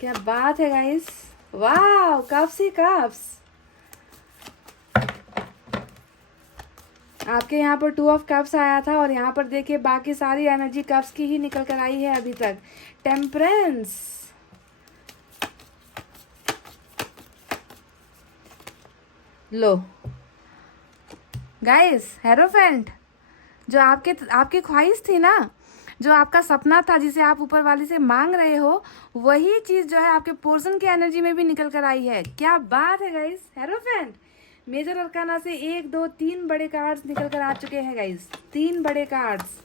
क्या बात है गाइस, वाह, कप्स ही कप्स। आपके यहाँ पर 2 ऑफ कप्स आया था और यहाँ पर देखिए बाकी सारी एनर्जी कप्स की ही निकल कर आई है अभी तक। टेम्परेंस, लो गाइस, हेरोफेंट, जो आपकी ख्वाहिश थी ना, जो आपका सपना था, जिसे आप ऊपर वाले से मांग रहे हो, वही चीज जो है आपके पोर्शन की एनर्जी में भी निकल कर आई है। क्या बात है गाइस, हेरोफेंट। मेजर अरकाना से 1 2 3 बड़े कार्ड्स निकल कर आ चुके हैं गाइस, 3 बड़े कार्ड्स।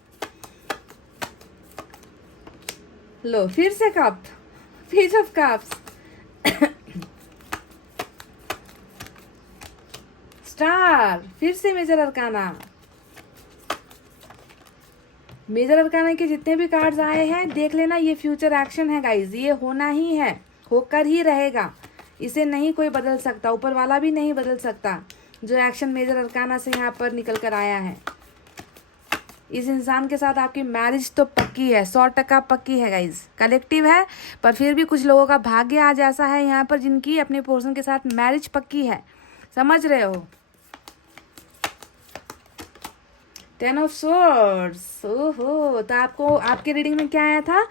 लो फिर से cup, page of cups, star, फिर से मेजर अरकाना। मेजर अरकाना के जितने भी कार्ड्स आए हैं देख लेना, ये फ्यूचर एक्शन है गाइज, ये होना ही है, होकर ही रहेगा, इसे नहीं कोई बदल सकता, ऊपर वाला भी नहीं बदल सकता। जो एक्शन मेजर अरकाना से यहाँ पर निकल कर आया है, इस इंसान के साथ आपकी मैरिज तो पक्की है, 100% पक्की है गाइज। कलेक्टिव है पर फिर भी कुछ लोगों का भाग्य आज ऐसा है यहाँ पर जिनकी अपने पर्सन के साथ मैरिज पक्की है, समझ रहे हो। 10 ऑफ सोर्ड्स, ओहो, तो आपको आपके रीडिंग में क्या आया था,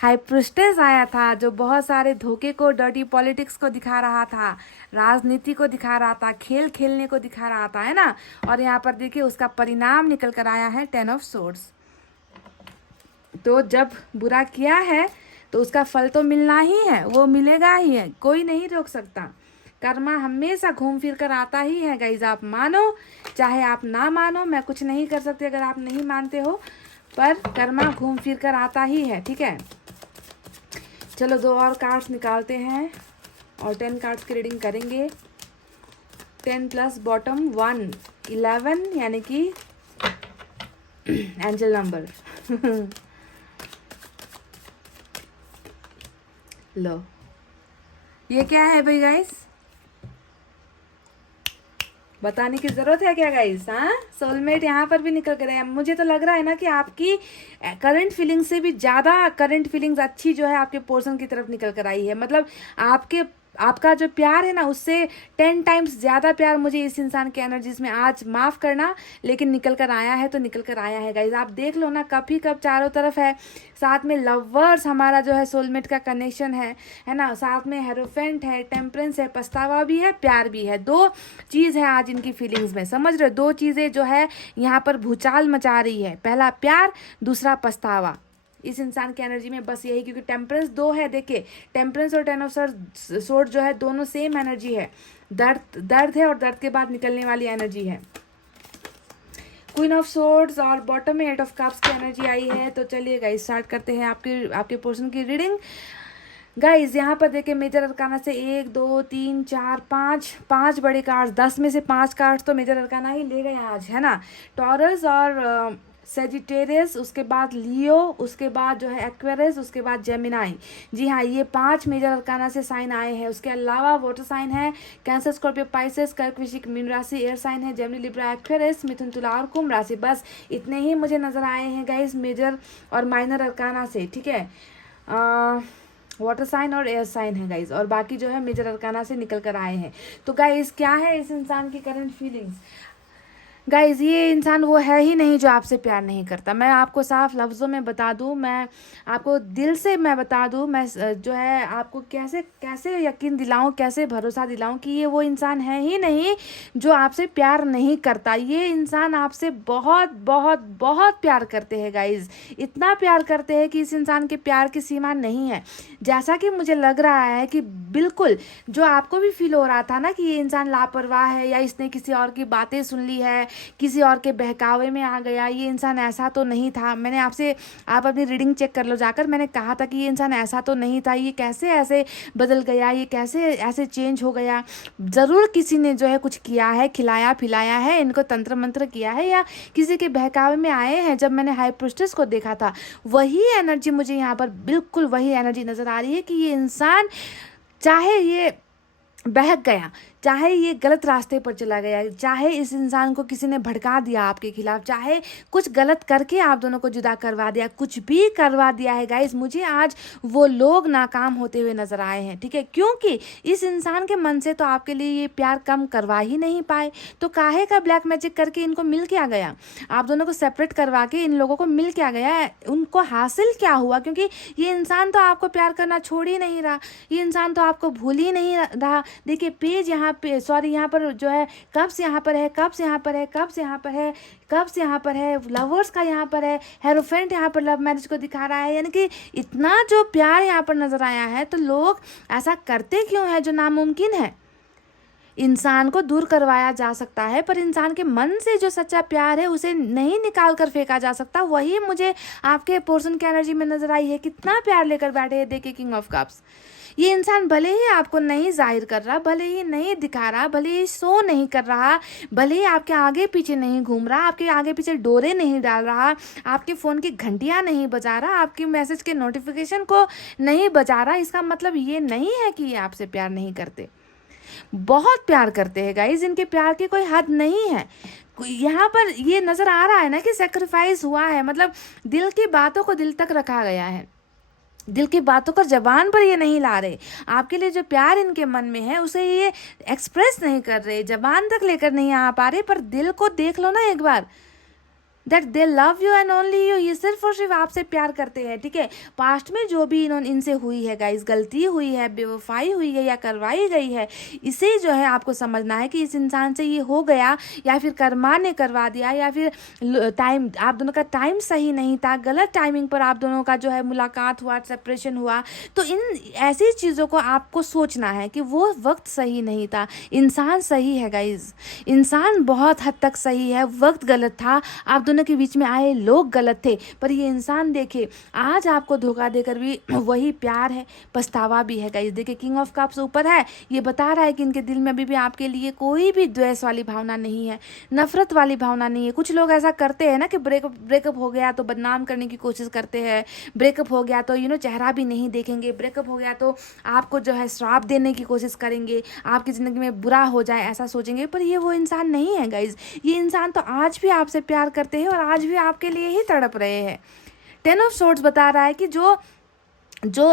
हाई प्रिस्टेस आया था, जो बहुत सारे धोखे को, डर्टी पॉलिटिक्स को दिखा रहा था, राजनीति को दिखा रहा था, खेल खेलने को दिखा रहा था, है ना। और यहाँ पर देखिए उसका परिणाम निकल कर आया है 10 ऑफ सोर्ड्स। तो जब बुरा किया है तो उसका फल तो मिलना ही है, वो मिलेगा ही है, कोई नहीं रोक सकता। कर्मा हमेशा घूम फिर कर आता ही है गाइज, आप मानो चाहे आप ना मानो, मैं कुछ नहीं कर सकती अगर आप नहीं मानते हो, पर कर्मा घूम फिर कर आता ही है, ठीक है। चलो 2 और कार्ड्स निकालते हैं और 10 कार्ड्स की रीडिंग करेंगे। 10 प्लस बॉटम 1, 11 यानी कि एंजल नंबर। लो ये क्या है भाई गाइस, बताने की जरूरत है क्या गाइस। हाँ, सोलमेट यहाँ पर भी निकल कर आया। मुझे तो लग रहा है ना कि आपकी करंट फीलिंग से भी ज़्यादा करंट फीलिंग्स अच्छी जो है आपके पर्सन की तरफ निकल कर आई है। मतलब आपका जो प्यार है ना, उससे 10 टाइम्स ज़्यादा प्यार मुझे इस इंसान के एनर्जीज में आज, माफ़ करना लेकिन निकल कर आया है, तो निकल कर आया है गाइज। आप देख लो ना, कप ही कप चारों तरफ है, साथ में लवर्स हमारा जो है सोलमेट का कनेक्शन है ना, साथ में हेरोफेंट है, टेम्परेंस है, पछतावा भी है, प्यार भी है। 2 चीज़ है आज इनकी फीलिंग्स में, समझ रहे हो। 2 चीज़ें जो है यहाँ पर भूचाल मचा रही है, पहला प्यार, दूसरा पछतावा इस इंसान की एनर्जी में। बस यही, क्योंकि टेम्परेंस 2 है, देखिए टेम्परेंस और 10 ऑफ सोर्ड जो है दोनों सेम एनर्जी है, दर्द है और दर्द के बाद निकलने वाली एनर्जी है। क्वीन ऑफ सोर्ड्स और बॉटम में 8 ऑफ कप्स की एनर्जी आई है। तो चलिए गाइस स्टार्ट करते हैं आपके पर्सन की रीडिंग। गाइज यहाँ पर देखिए मेजर अरकाना से 1 2 3 4 5 बड़े कार्ड्स, 10 में से 5 कार्ड्स तो मेजर अरकाना ही ले गए आज, है ना। टॉरस और सेजिटेरियस, उसके बाद लियो, उसके बाद जो है एक्वेरियस, उसके बाद जेमिनाई। जी हाँ, ये 5 मेजर अरकाना से साइन आए हैं। उसके अलावा वाटर साइन है कैंसर, स्कॉर्पियो, पाइसेस, कर्क, वृश्चिक, मीन राशि। एयर साइन है जेमिनी, लिब्रा, एक्वेरियस, मिथुन, तुला और कुंभ राशि। बस इतने ही मुझे नजर आए हैं गाइज मेजर और माइनर अरकाना से, ठीक है। वाटर साइन और एयर साइन है गाइज, और बाकी जो है मेजर अरकाना से निकल कर आए हैं। तो गाइज क्या है इस इंसान की करंट फीलिंग्स। गाइज ये इंसान वो है ही नहीं जो आपसे प्यार नहीं करता। मैं आपको साफ लफ्ज़ों में बता दूं, मैं आपको दिल से मैं बता दूं, मैं जो है आपको कैसे कैसे यकीन दिलाऊं, कैसे भरोसा दिलाऊं कि ये वो इंसान है ही नहीं जो आपसे प्यार नहीं करता। ये इंसान आपसे बहुत बहुत बहुत प्यार करते हैं गाइज, इतना प्यार करते हैं कि इस इंसान के प्यार की सीमा नहीं है। जैसा कि मुझे लग रहा है कि बिल्कुल जो आपको भी फील हो रहा था ना कि ये इंसान लापरवाह है या इसने किसी और की बातें सुन ली है, किसी और के बहकावे में आ गया, ये इंसान ऐसा तो नहीं था। मैंने आपसे, आप अपनी रीडिंग चेक कर लो जाकर, मैंने कहा था कि ये इंसान ऐसा तो नहीं था, ये कैसे ऐसे बदल गया, ये कैसे ऐसे चेंज हो गया। ज़रूर किसी ने जो है कुछ किया है, खिलाया पिलाया है, इनको तंत्र मंत्र किया है या किसी के बहकावे में आए हैं। जब मैंने हाई प्रिस्टेस को देखा था वही एनर्जी मुझे यहाँ पर बिल्कुल वही एनर्जी नज़र आ रही है कि ये इंसान चाहे ये बहक गया, चाहे ये गलत रास्ते पर चला गया, चाहे इस इंसान को किसी ने भड़का दिया आपके खिलाफ, चाहे कुछ गलत करके आप दोनों को जुदा करवा दिया, कुछ भी करवा दिया है गाइस, मुझे आज वो लोग नाकाम होते हुए नजर आए हैं, ठीक है। क्योंकि इस इंसान के मन से तो आपके लिए ये प्यार कम करवा ही नहीं पाए, तो काहे का ब्लैक मैजिक करके इनको मिल क्या गया? आप दोनों को सेपरेट करवा के इन लोगों को मिल क्या गया है? उनको हासिल क्या हुआ? क्योंकि ये इंसान तो आपको प्यार करना छोड़ ही नहीं रहा, ये इंसान तो आपको भूल ही नहीं रहा। देखिए पेज यहाँ पे, सॉरी यहाँ पर जो है कप्स यहाँ पर है, कप्स यहाँ पर है, कप्स यहाँ पर है, कप्स यहाँ पर है, लवर्स का यहाँ पर है, हेरोफेंट यहाँ पर लव मैरिज को दिखा रहा है। यानी कि इतना जो प्यार यहाँ पर नजर आया है, तो लोग ऐसा करते क्यों है जो नामुमकिन है? इंसान को दूर करवाया जा सकता है, पर इंसान के मन से जो सच्चा प्यार है उसे नहीं निकाल कर फेंका जा सकता। वही मुझे आपके पोर्शन की एनर्जी में नजर आई है। कितना प्यार लेकर बैठे हैं, देखिए किंग ऑफ कप्स। ये इंसान भले ही आपको नहीं जाहिर कर रहा, भले ही नहीं दिखा रहा, भले ही शो नहीं कर रहा, भले ही आपके आगे पीछे नहीं घूम रहा, आपके आगे पीछे डोरे नहीं डाल रहा, आपके फ़ोन की घंटियां नहीं बजा रहा, आपकी मैसेज के नोटिफिकेशन को नहीं बजा रहा, इसका मतलब ये नहीं है कि ये आपसे प्यार नहीं करते। बहुत प्यार करते हैं गाइज, इनके प्यार की कोई हद नहीं है। यहाँ पर ये नज़र आ रहा है ना कि सेक्रीफाइस हुआ है, मतलब दिल की बातों को दिल तक रखा गया है, दिल की बातों को जबान पर ये नहीं ला रहे। आपके लिए जो प्यार इनके मन में है उसे ये एक्सप्रेस नहीं कर रहे, जबान तक लेकर नहीं आ पा रहे, पर दिल को देख लो ना एक बार, that they love you and only you. ये सिर्फ और सिर्फ आपसे प्यार करते हैं, ठीक है। पास्ट में जो भी इनसे हुई है गाइस, गलती हुई है, बेवफाई हुई है या करवाई गई है, इसे जो है आपको समझना है कि इस इंसान से ये हो गया, या फिर कर्मा ने करवा दिया, या फिर टाइम, आप दोनों का टाइम सही नहीं था, गलत टाइमिंग पर आप दोनों का जो है मुलाकात हुआ, सेपरेशन हुआ। तो इन ऐसी चीज़ों को आपको सोचना है कि वो वक्त सही नहीं था। इंसान सही है गाइज, इंसान बहुत हद तक सही है, वक्त गलत था, आप दोनों के बीच में आए लोग गलत थे, पर ये इंसान देखिए आज आपको धोखा देकर भी वही प्यार है, पछतावा भी है गाइस। देखिए किंग ऑफ कप्स ऊपर है, ये बता रहा है कि इनके दिल में अभी भी आपके लिए कोई भी द्वेष वाली भावना नहीं है, नफरत वाली भावना नहीं है। कुछ लोग ऐसा करते हैं ना कि ब्रेकअप हो गया तो बदनाम करने की कोशिश करते हैं, ब्रेकअप हो गया तो चेहरा भी नहीं देखेंगे, ब्रेकअप हो गया तो आपको जो है श्राप देने की कोशिश करेंगे, आपकी ज़िंदगी में बुरा हो जाए ऐसा सोचेंगे। पर ये वो इंसान नहीं है गाइज, ये इंसान तो आज भी आपसे प्यार करते हैं और आज भी आपके लिए ही तड़प रहे हैं। 10 ऑफ सोर्ड्स बता रहा है कि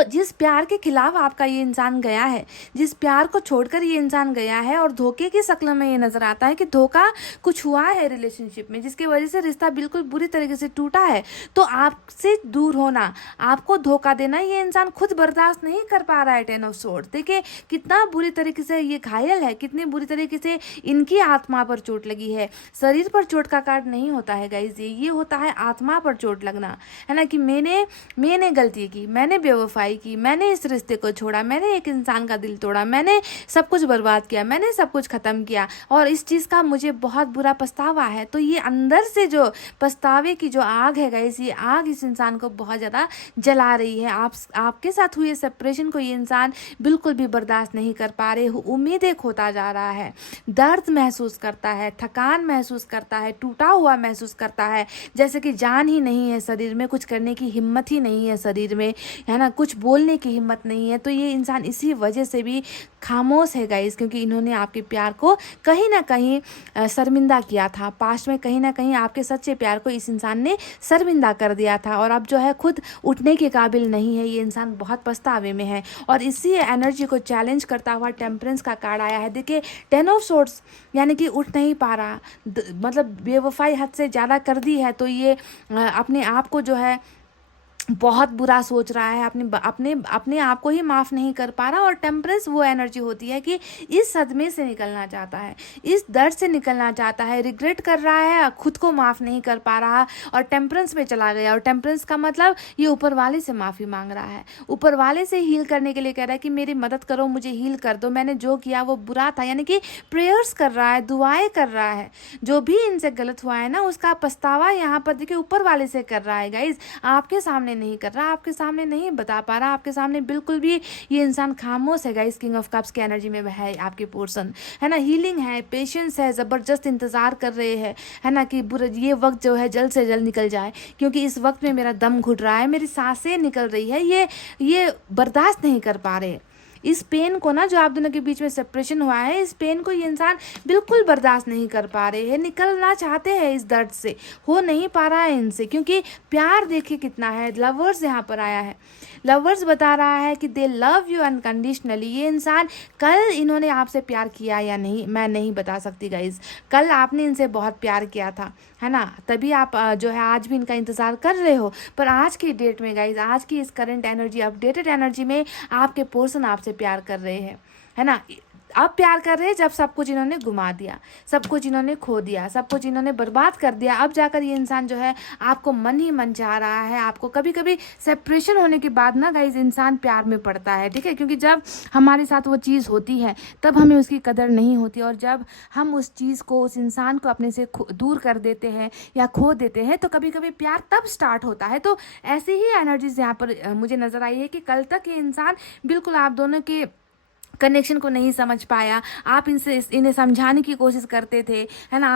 जिस प्यार के खिलाफ आपका ये इंसान गया है, जिस प्यार को छोड़कर ये इंसान गया है, और धोखे की शक्ल में ये नज़र आता है कि धोखा कुछ हुआ है रिलेशनशिप में, जिसकी वजह से रिश्ता बिल्कुल बुरी तरीके से टूटा है। तो आपसे दूर होना, आपको धोखा देना, ये इंसान खुद बर्दाश्त नहीं कर पा रहा है। 10 ऑफ सोर्ड्स देखिए कितना बुरी तरीके से ये घायल है, कितनी बुरी तरीके से इनकी आत्मा पर चोट लगी है। शरीर पर चोट का कार्ड नहीं होता है गाइज, ये होता है आत्मा पर चोट लगना, है ना, कि मैंने गलती की, मैंने बेवफाई की, मैंने इस रिश्ते को छोड़ा, मैंने एक इंसान का दिल तोड़ा, मैंने सब कुछ बर्बाद किया, मैंने सब कुछ ख़त्म किया, और इस चीज़ का मुझे बहुत बुरा पछतावा है। तो ये अंदर से जो पछतावे की जो आग है गाइस, ये आग इस इंसान को बहुत ज़्यादा जला रही है। आपके साथ हुए सेपरेशन को ये इंसान बिल्कुल भी बर्दाश्त नहीं कर पा रहे, उम्मीदें खोता जा रहा है, दर्द महसूस करता है, थकान महसूस करता है, टूटा हुआ महसूस करता है, जैसे कि जान ही नहीं है शरीर में, कुछ करने की हिम्मत ही नहीं है शरीर में, है ना, कुछ बोलने की हिम्मत नहीं है। तो ये इंसान इसी वजह से भी खामोश है गाइस, क्योंकि इन्होंने आपके प्यार को कहीं ना कहीं शर्मिंदा किया था। पास्ट में कहीं ना कहीं आपके सच्चे प्यार को इस इंसान ने शर्मिंदा कर दिया था, और अब जो है खुद उठने के काबिल नहीं है। ये इंसान बहुत पछतावे में है, और इसी एनर्जी को चैलेंज करता हुआ टेम्परेंस का कार्ड आया है। देखिए 10 ऑफ सोर्ड्स, यानी कि उठ नहीं पा रहा, मतलब बेवफाई हद से ज़्यादा कर दी है, तो ये अपने आप को जो है बहुत बुरा सोच रहा है, अपने आप को ही माफ़ नहीं कर पा रहा। और टेम्परेंस वो एनर्जी होती है कि इस सदमे से निकलना चाहता है, इस दर्द से निकलना चाहता है, रिग्रेट कर रहा है, खुद को माफ़ नहीं कर पा रहा, और टेम्परेंस में चला गया। और टेम्परेंस का मतलब ये ऊपर वाले से माफ़ी मांग रहा है, ऊपर वाले से हील करने के लिए कह रहा है कि मेरी मदद करो, मुझे हील कर दो, मैंने जो किया वो बुरा था। यानी कि प्रेयर्स कर रहा है, दुआएं कर रहा है, जो भी इनसे गलत हुआ है ना उसका पछतावा यहाँ पर देखिए ऊपर वाले से कर रहा है गाइज, आपके सामने नहीं कर रहा, आपके सामने नहीं बता पा रहा, आपके सामने बिल्कुल भी ये इंसान खामोश है गाइस। किंग ऑफ कप्स की एनर्जी में है आपके पोर्शन, है ना, हीलिंग है, पेशेंस है, ज़बरदस्त इंतज़ार कर रहे हैं, है ना, कि ये वक्त जो है जल्द से जल्द निकल जाए, क्योंकि इस वक्त में मेरा दम घुट रहा है, मेरी सांसें निकल रही है, ये बर्दाश्त नहीं कर पा रहे। इस पेन को ना, जो आप दोनों के बीच में सेपरेशन हुआ है, इस पेन को ये इंसान बिल्कुल बर्दाश्त नहीं कर पा रहे हैं, निकलना चाहते हैं इस दर्द से, हो नहीं पा रहा है इनसे, क्योंकि प्यार देखिए कितना है। लवर्स यहाँ पर आया है, लवर्स बता रहा है कि दे लव यू अनकंडीशनली। ये इंसान, कल इन्होंने आपसे प्यार किया या नहीं मैं नहीं बता सकती गाइज, कल आपने इनसे बहुत प्यार किया था, है ना, तभी आप जो है आज भी इनका इंतज़ार कर रहे हो। पर आज की डेट में गाइज, आज की इस करंट एनर्जी, अपडेटेड एनर्जी में आपके पर्सन आपसे प्यार कर रहे हैं, है ना। अब प्यार कर रहे हैं जब सब कुछ इन्होंने घुमा दिया, सब कुछ इन्होंने खो दिया, सब कुछ इन्होंने बर्बाद कर दिया, अब जाकर ये इंसान जो है आपको मन ही मन चाह रहा है। आपको कभी कभी सेपरेशन होने के बाद ना गाइज इंसान प्यार में पड़ता है, ठीक है, क्योंकि जब हमारे साथ वो चीज़ होती है तब हमें उसकी कदर नहीं होती, और जब हम उस चीज़ को, उस इंसान को अपने से दूर कर देते हैं या खो देते हैं, तो कभी कभी प्यार तब स्टार्ट होता है। तो ऐसी ही एनर्जीज यहाँ पर मुझे नज़र आई है कि कल तक ये इंसान बिल्कुल आप दोनों के कनेक्शन को नहीं समझ पाया। आप इन्हें समझाने की कोशिश करते थे, है ना,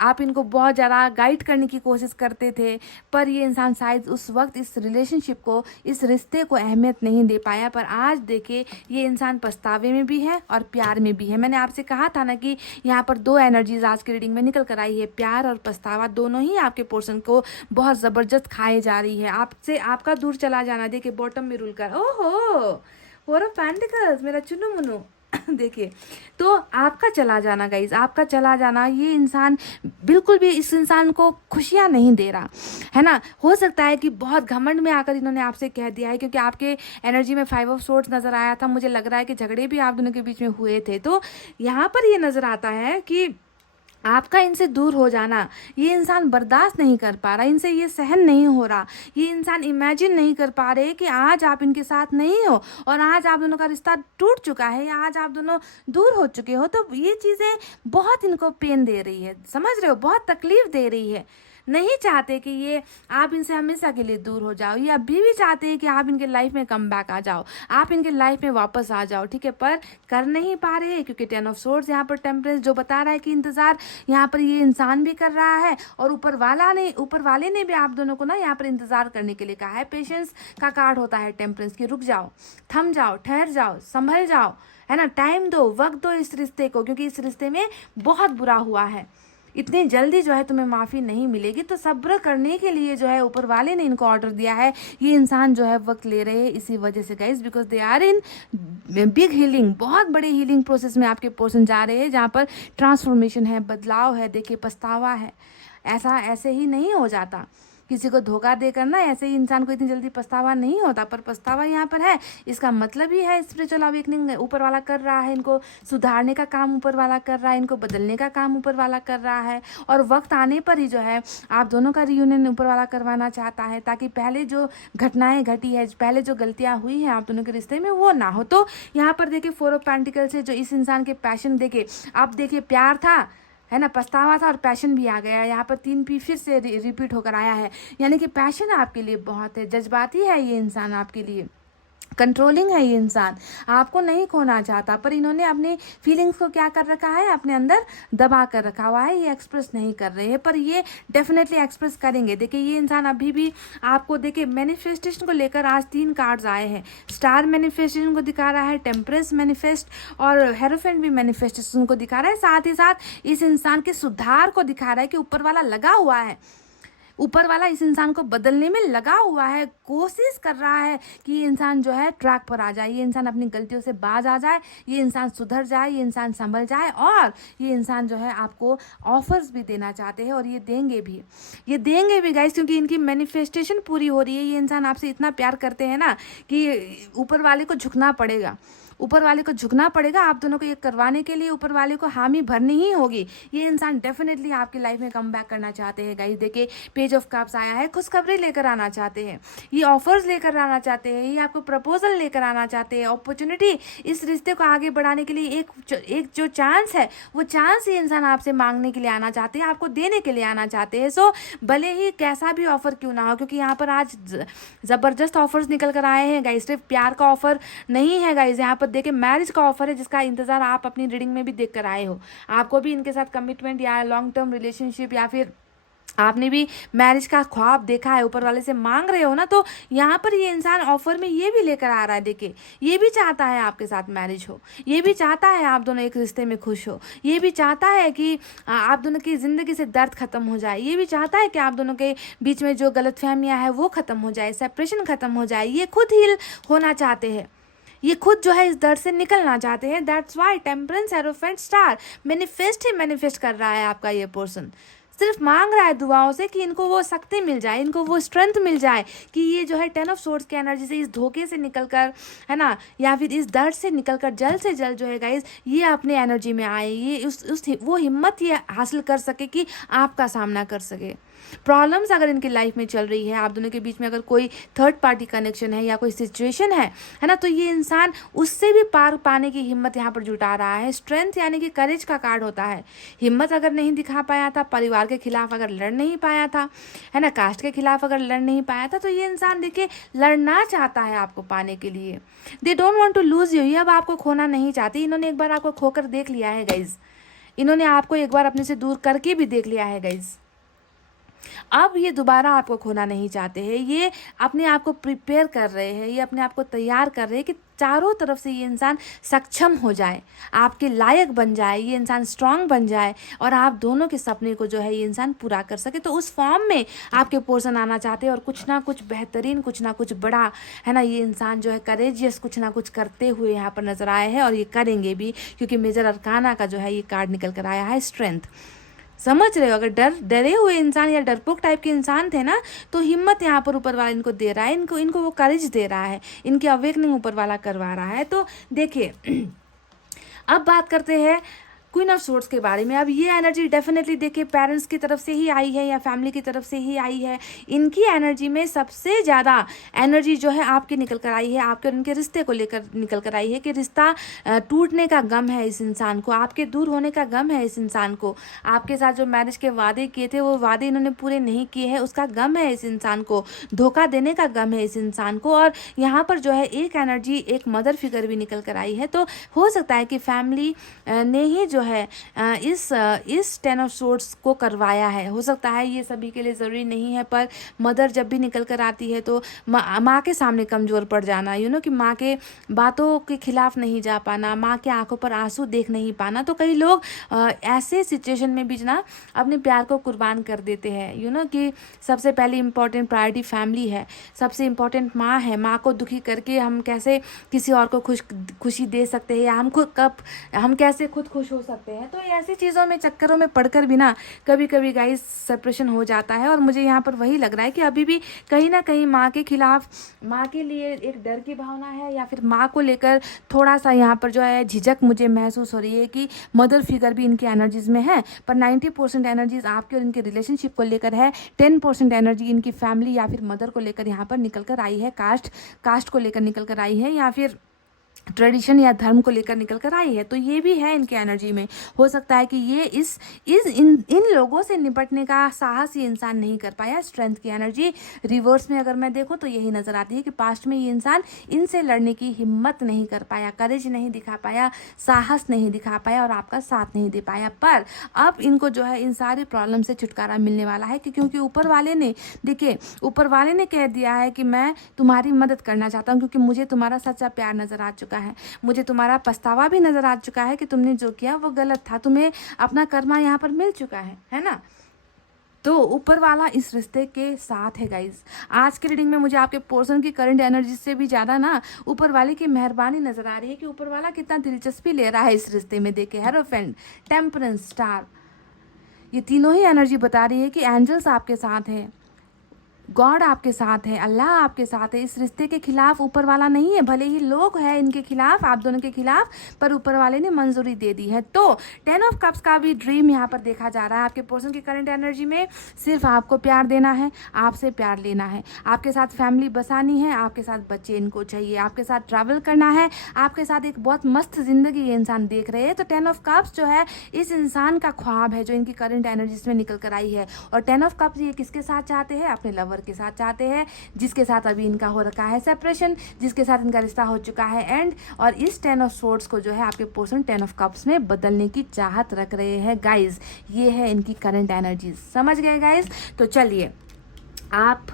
आप इनको बहुत ज़्यादा गाइड करने की कोशिश करते थे, पर ये इंसान शायद उस वक्त इस रिलेशनशिप को, इस रिश्ते को अहमियत नहीं दे पाया। पर आज देखिए ये इंसान पछतावे में भी है और प्यार में भी है। मैंने आपसे कहा था ना कि यहाँ पर दो एनर्जीज आज की रीडिंग में निकल कर आई है, प्यार और पछतावा, दोनों ही आपके पोर्शन को बहुत ज़बरदस्त खाए जा रही है। आपसे आपका दूर चला जाना, देखिए बॉटम में रूल कर, ओहो फोर ऑफ पेंटिकल्स, मेरा चुन्नू मुन्नू देखिए, तो आपका चला जाना गाइज, आपका चला जाना, ये इंसान बिल्कुल भी इस इंसान को खुशियाँ नहीं दे रहा, है ना। हो सकता है कि बहुत घमंड में आकर इन्होंने आपसे कह दिया है, क्योंकि आपके एनर्जी में 5 ऑफ सोर्ड्स नज़र आया था। मुझे लग रहा है कि झगड़े भी आप दोनों के बीच में हुए थे, तो यहाँ पर ये नज़र आता है कि आपका इनसे दूर हो जाना ये इंसान बर्दाश्त नहीं कर पा रहा, इनसे ये सहन नहीं हो रहा। ये इंसान इमेजिन नहीं कर पा रहे कि आज आप इनके साथ नहीं हो और आज आप दोनों का रिश्ता टूट चुका है या आज आप दोनों दूर हो चुके हो। तो ये चीज़ें बहुत इनको पेन दे रही है, समझ रहे हो, बहुत तकलीफ दे रही है। नहीं चाहते कि ये आप इनसे हमेशा के लिए दूर हो जाओ, ये अभी भी चाहते हैं कि आप इनके लाइफ में कम बैक आ जाओ, आप इनके लाइफ में वापस आ जाओ, ठीक है, पर कर नहीं पा रहे हैं, क्योंकि 10 ऑफ सोर्ड्स यहाँ पर टेम्परेंस जो बता रहा है कि इंतज़ार यहाँ पर ये इंसान भी कर रहा है, और ऊपर वाले ने भी आप दोनों को ना यहाँ पर इंतज़ार करने के लिए कहा है। पेशेंस का कार्ड होता है टेम्परेंस की, रुक जाओ, थम जाओ, ठहर जाओ, संभल जाओ, है ना, टाइम दो, वक्त दो इस रिश्ते को, क्योंकि इस रिश्ते में बहुत बुरा हुआ है, इतनी जल्दी जो है तुम्हें माफ़ी नहीं मिलेगी। तो सब्र करने के लिए जो है ऊपर वाले ने इनको ऑर्डर दिया है। ये इंसान जो है वक्त ले रहे हैं इसी वजह से guys, because they are in big healing, बहुत बड़े हीलिंग प्रोसेस में आपके पर्सन जा रहे हैं, जहाँ पर ट्रांसफॉर्मेशन है, बदलाव है, देखिए पछतावा है। ऐसे ही नहीं हो जाता, किसी को धोखा देकर ना ऐसे ही इंसान को इतनी जल्दी पछतावा नहीं होता, पर पछतावा यहाँ पर है। इसका मतलब ही है स्पिरिचुअल अवेकनिंग ऊपर वाला कर रहा है, इनको सुधारने का काम ऊपर वाला कर रहा है, इनको बदलने का काम ऊपर वाला कर रहा है, और वक्त आने पर ही जो है आप दोनों का रियूनियन ऊपर वाला करवाना चाहता है, ताकि पहले जो घटनाएं घटी है, पहले जो गलतियाँ हुई हैं आप दोनों के रिश्ते में वो ना हो। तो यहाँ पर देखिए 4 ऑफ पेंटिकल से जो इस इंसान के पैशन, देखिए अब देखिए प्यार था, है ना, पछतावा था और पैशन भी आ गया। यहाँ पर 3 पी फिर से रिपीट होकर आया है, यानी कि पैशन आपके लिए बहुत है, जज्बाती है ये इंसान आपके लिए, कंट्रोलिंग है ये इंसान, आपको नहीं खोना चाहता, पर इन्होंने अपनी फीलिंग्स को क्या कर रखा है, अपने अंदर दबा कर रखा हुआ है, ये एक्सप्रेस नहीं कर रहे हैं, पर ये डेफिनेटली एक्सप्रेस करेंगे। देखिए ये इंसान अभी भी आपको, देखिए मैनिफेस्टेशन को लेकर आज 3 कार्ड्स आए हैं, स्टार मैनिफेस्टेशन को दिखा रहा है, टेम्परेंस मैनिफेस्ट और हेरोफेंट भी मैनिफेस्टेशन को दिखा रहा है, साथ ही साथ इस इंसान के सुधार को दिखा रहा है कि ऊपर वाला लगा हुआ है, ऊपर वाला इस इंसान को बदलने में लगा हुआ है, कोशिश कर रहा है कि ये इंसान जो है ट्रैक पर आ जाए, ये इंसान अपनी गलतियों से बाज आ जाए, ये इंसान सुधर जाए, ये इंसान संभल जाए, और ये इंसान जो है आपको ऑफर्स भी देना चाहते हैं, और ये देंगे भी गाइस, क्योंकि इनकी मैनिफेस्टेशन पूरी हो रही है। ये इंसान आपसे इतना प्यार करते हैं ना कि ऊपर वाले को झुकना पड़ेगा, ऊपर वाले को झुकना पड़ेगा आप दोनों को ये करवाने के लिए, ऊपर वाले को हामी भरनी ही होगी। ये इंसान डेफिनेटली आपकी लाइफ में कम बैक करना चाहते हैं गाइस। देखिए पेज ऑफ कप्स आया है, खुशखबरी लेकर आना चाहते हैं, ये ऑफर्स लेकर आना चाहते हैं, ये आपको प्रपोजल लेकर आना चाहते हैं, अपॉर्चुनिटी, इस रिश्ते को आगे बढ़ाने के लिए एक जो चांस है, वो चांस ये इंसान आपसे मांगने के लिए आना चाहते हैं, आपको देने के लिए आना चाहते हैं। सो भले ही कैसा भी ऑफर क्यों ना हो, क्योंकि यहाँ पर आज ज़बरदस्त ऑफर्स निकल कर आए हैं गाइस, सिर्फ प्यार का ऑफर नहीं है गाइस, यहाँ पर देखिए मैरिज का ऑफर है, जिसका इंतजार आप अपनी रीडिंग में भी देख कर आए हो। आपको भी इनके साथ कमिटमेंट या लॉन्ग टर्म रिलेशनशिप या फिर आपने भी मैरिज का ख्वाब देखा है, ऊपर वाले से मांग रहे हो ना, तो यहाँ पर ये इंसान ऑफर में ये भी लेकर आ रहा है। देखिए, ये भी चाहता है आपके साथ मैरिज हो, ये भी चाहता है आप दोनों एक रिश्ते में खुश हो, ये भी चाहता है कि आप दोनों की ज़िंदगी से दर्द खत्म हो जाए, ये भी चाहता है कि आप दोनों के बीच में जो गलतफहमियाँ हैं वो ख़त्म हो जाए, सेपरेशन ख़त्म हो जाए। ये खुद हील होना चाहते हैं, ये खुद जो है इस दर्द से निकलना चाहते हैं। That's why temperance, hierophant, star manifest ही मैनिफेस्ट कर रहा है आपका ये पर्सन। सिर्फ मांग रहा है दुआओं से कि इनको वो शक्ति मिल जाए, इनको वो स्ट्रेंथ मिल जाए कि ये जो है 10 ऑफ सोर्ड्स की एनर्जी से, इस धोखे से निकलकर, है ना, या फिर इस दर्द से निकलकर जल्द से जल्द जो है गाइस ये अपने एनर्जी में आए, ये वो हिम्मत ये हासिल कर सके कि आपका सामना कर सके। प्रॉब्लम्स अगर इनकी लाइफ में चल रही है, आप दोनों के बीच में अगर कोई थर्ड पार्टी कनेक्शन है या कोई सिचुएशन है ना, तो ये इंसान उससे भी पार पाने की हिम्मत यहाँ पर जुटा रहा है। स्ट्रेंथ यानी कि करेज का कार्ड होता है। हिम्मत अगर नहीं दिखा पाया था, परिवार के खिलाफ अगर लड़ नहीं पाया था, है ना, कास्ट के खिलाफ अगर लड़ नहीं पाया था, तो ये इंसान देखिए लड़ना चाहता है आपको पाने के लिए। They don't want to lose you, ये अब आपको खोना नहीं चाहती। इन्होंने एक बार आपको खोकर देख लिया है गाइज, इन्होंने आपको एक बार अपने से दूर करके भी देख लिया है गाइज। अब ये दोबारा आपको खोना नहीं चाहते हैं। ये अपने आप को प्रिपेयर कर रहे हैं, ये अपने आप को तैयार कर रहे हैं कि चारों तरफ से ये इंसान सक्षम हो जाए, आपके लायक बन जाए, ये इंसान स्ट्रांग बन जाए और आप दोनों के सपने को जो है ये इंसान पूरा कर सके। तो उस फॉर्म में आपके पोर्शन आना चाहते हैं और कुछ ना कुछ बेहतरीन, कुछ ना कुछ बड़ा, है ना, ये इंसान जो है करेजियस कुछ ना कुछ करते हुए यहाँ पर नजर आए हैं और ये करेंगे भी, क्योंकि मेजर अरकाना का जो है ये कार्ड निकल कर आया है स्ट्रेंथ। समझ रहे हो, अगर डरे हुए इंसान या डरपोक टाइप के इंसान थे ना, तो हिम्मत यहाँ पर ऊपर वाला इनको दे रहा है, इनको वो करेज दे रहा है, इनकी अवेकनिंग ऊपर वाला करवा रहा है। तो देखिए अब बात करते हैं क्वीन ऑफ सोर्ड्स के बारे में। अब ये एनर्जी डेफिनेटली देखिए पेरेंट्स की तरफ से ही आई है या फैमिली की तरफ से ही आई है। इनकी एनर्जी में सबसे ज़्यादा एनर्जी जो है आपकी निकल कर आई है, आपके और इनके रिश्ते को लेकर निकल कर आई है कि रिश्ता टूटने का गम है इस इंसान को, आपके दूर होने का गम है इस इंसान को, आपके साथ जो मैरिज के वादे किए थे वो वादे इन्होंने पूरे नहीं किए हैं, उसका गम है इस इंसान को, धोखा देने का गम है इस इंसान को। और यहाँ पर जो है एक एनर्जी, एक मदर फिगर भी निकल कर आई है। तो हो सकता है कि फैमिली ने ही जो है इस 10 ऑफ सोर्ड्स को करवाया है। हो सकता है ये सभी के लिए ज़रूरी नहीं है, पर मदर जब भी निकल कर आती है तो माँ के सामने कमज़ोर पड़ जाना, कि माँ के बातों के खिलाफ नहीं जा पाना, माँ के आंखों पर आंसू देख नहीं पाना। तो कई लोग ऐसे सिचुएशन में भी ना अपने प्यार को कुर्बान कर देते हैं, कि सबसे पहली इंपॉर्टेंट प्रायोरिटी फैमिली है, सबसे इम्पॉर्टेंट माँ है। माँ को दुखी करके हम कैसे किसी और को खुशी दे सकते हैं, या हम कैसे खुद खुश हो सकते हैं। तो ऐसी चीज़ों में, चक्करों में पढ़कर भी ना कभी कभी गाइस सेपरेशन हो जाता है। और मुझे यहाँ पर वही लग रहा है कि अभी भी कहीं ना कहीं माँ के खिलाफ, माँ के लिए एक डर की भावना है, या फिर माँ को लेकर थोड़ा सा यहाँ पर जो है झिझक मुझे महसूस हो रही है कि मदर फिगर भी इनकी एनर्जीज में है। पर 90% एनर्जीज आपके और इनके रिलेशनशिप को लेकर है, 10% एनर्जी इनकी फैमिली या फिर मदर को लेकर यहाँ पर निकल कर आई है, कास्ट को लेकर निकल कर आई है, या फिर ट्रेडिशन या धर्म को लेकर निकल कर आई है। तो ये भी है इनकी एनर्जी में। हो सकता है कि ये इन लोगों से निपटने का साहस ये इंसान नहीं कर पाया। स्ट्रेंथ की एनर्जी रिवर्स में अगर मैं देखूं तो यही नज़र आती है कि पास्ट में ये इंसान इनसे लड़ने की हिम्मत नहीं कर पाया, करेज नहीं दिखा पाया, साहस नहीं दिखा पाया और आपका साथ नहीं दे पाया। पर अब इनको जो है इन सारी प्रॉब्लम से छुटकारा मिलने वाला है, क्योंकि ऊपर वाले ने, देखिए ऊपर वाले ने कह दिया है कि मैं तुम्हारी मदद करना चाहता हूँ, क्योंकि मुझे तुम्हारा सच्चा प्यार नज़र आ चुका है, मुझे तुम्हारा पछतावा भी नजर आ चुका है कि तुमने जो किया वो गलत था, तुम्हें अपना कर्मा यहाँ पर मिल चुका है ना। तो ऊपर वाला इस रिश्ते के साथ है गाइज। आज के रीडिंग में मुझे आपके पर्सन की करंट एनर्जी से भी ज़्यादा ना ऊपर वाले की मेहरबानी नजर आ रही है कि ऊपर वाला कितना दिलचस्पी ले रहा है इस रिश्ते में। देखे हेरोफेंट, टेम्परेंस, स्टार, ये तीनों ही एनर्जी बता रही है कि एंजल्स आपके साथ है, गॉड आपके साथ है, अल्लाह आपके साथ है। इस रिश्ते के खिलाफ ऊपर वाला नहीं है, भले ही लोग हैं इनके खिलाफ, आप दोनों के खिलाफ, पर ऊपर वाले ने मंजूरी दे दी है। तो 10 ऑफ कप्स का भी ड्रीम यहाँ पर देखा जा रहा है। आपके पर्सन की करंट एनर्जी में सिर्फ आपको प्यार देना है, आपसे प्यार लेना है, आपके साथ फैमिली बसानी है, आपके साथ बच्चे इनको चाहिए, आपके साथ ट्रैवल करना है, आपके साथ एक बहुत मस्त जिंदगी ये इंसान देख रहे हैं। तो 10 ऑफ कप्स जो है इस इंसान का ख्वाब है जो इनकी करंट एनर्जीज में निकल कर आई है। और 10 ऑफ कप्स ये किसके साथ चाहते हैं? अपने लवर लवर के साथ चाहते हैं, जिसके साथ अभी इनका हो रखा है सेपरेशन, जिसके साथ इनका रिश्ता हो चुका है एंड, और इस 10 ऑफ सोर्ड्स को जो है आपके पर्सन 10 ऑफ कप्स में बदलने की चाहत रख रहे हैं गाइज। ये है इनकी करंट एनर्जीज, समझ गए गाइज। तो चलिए, आप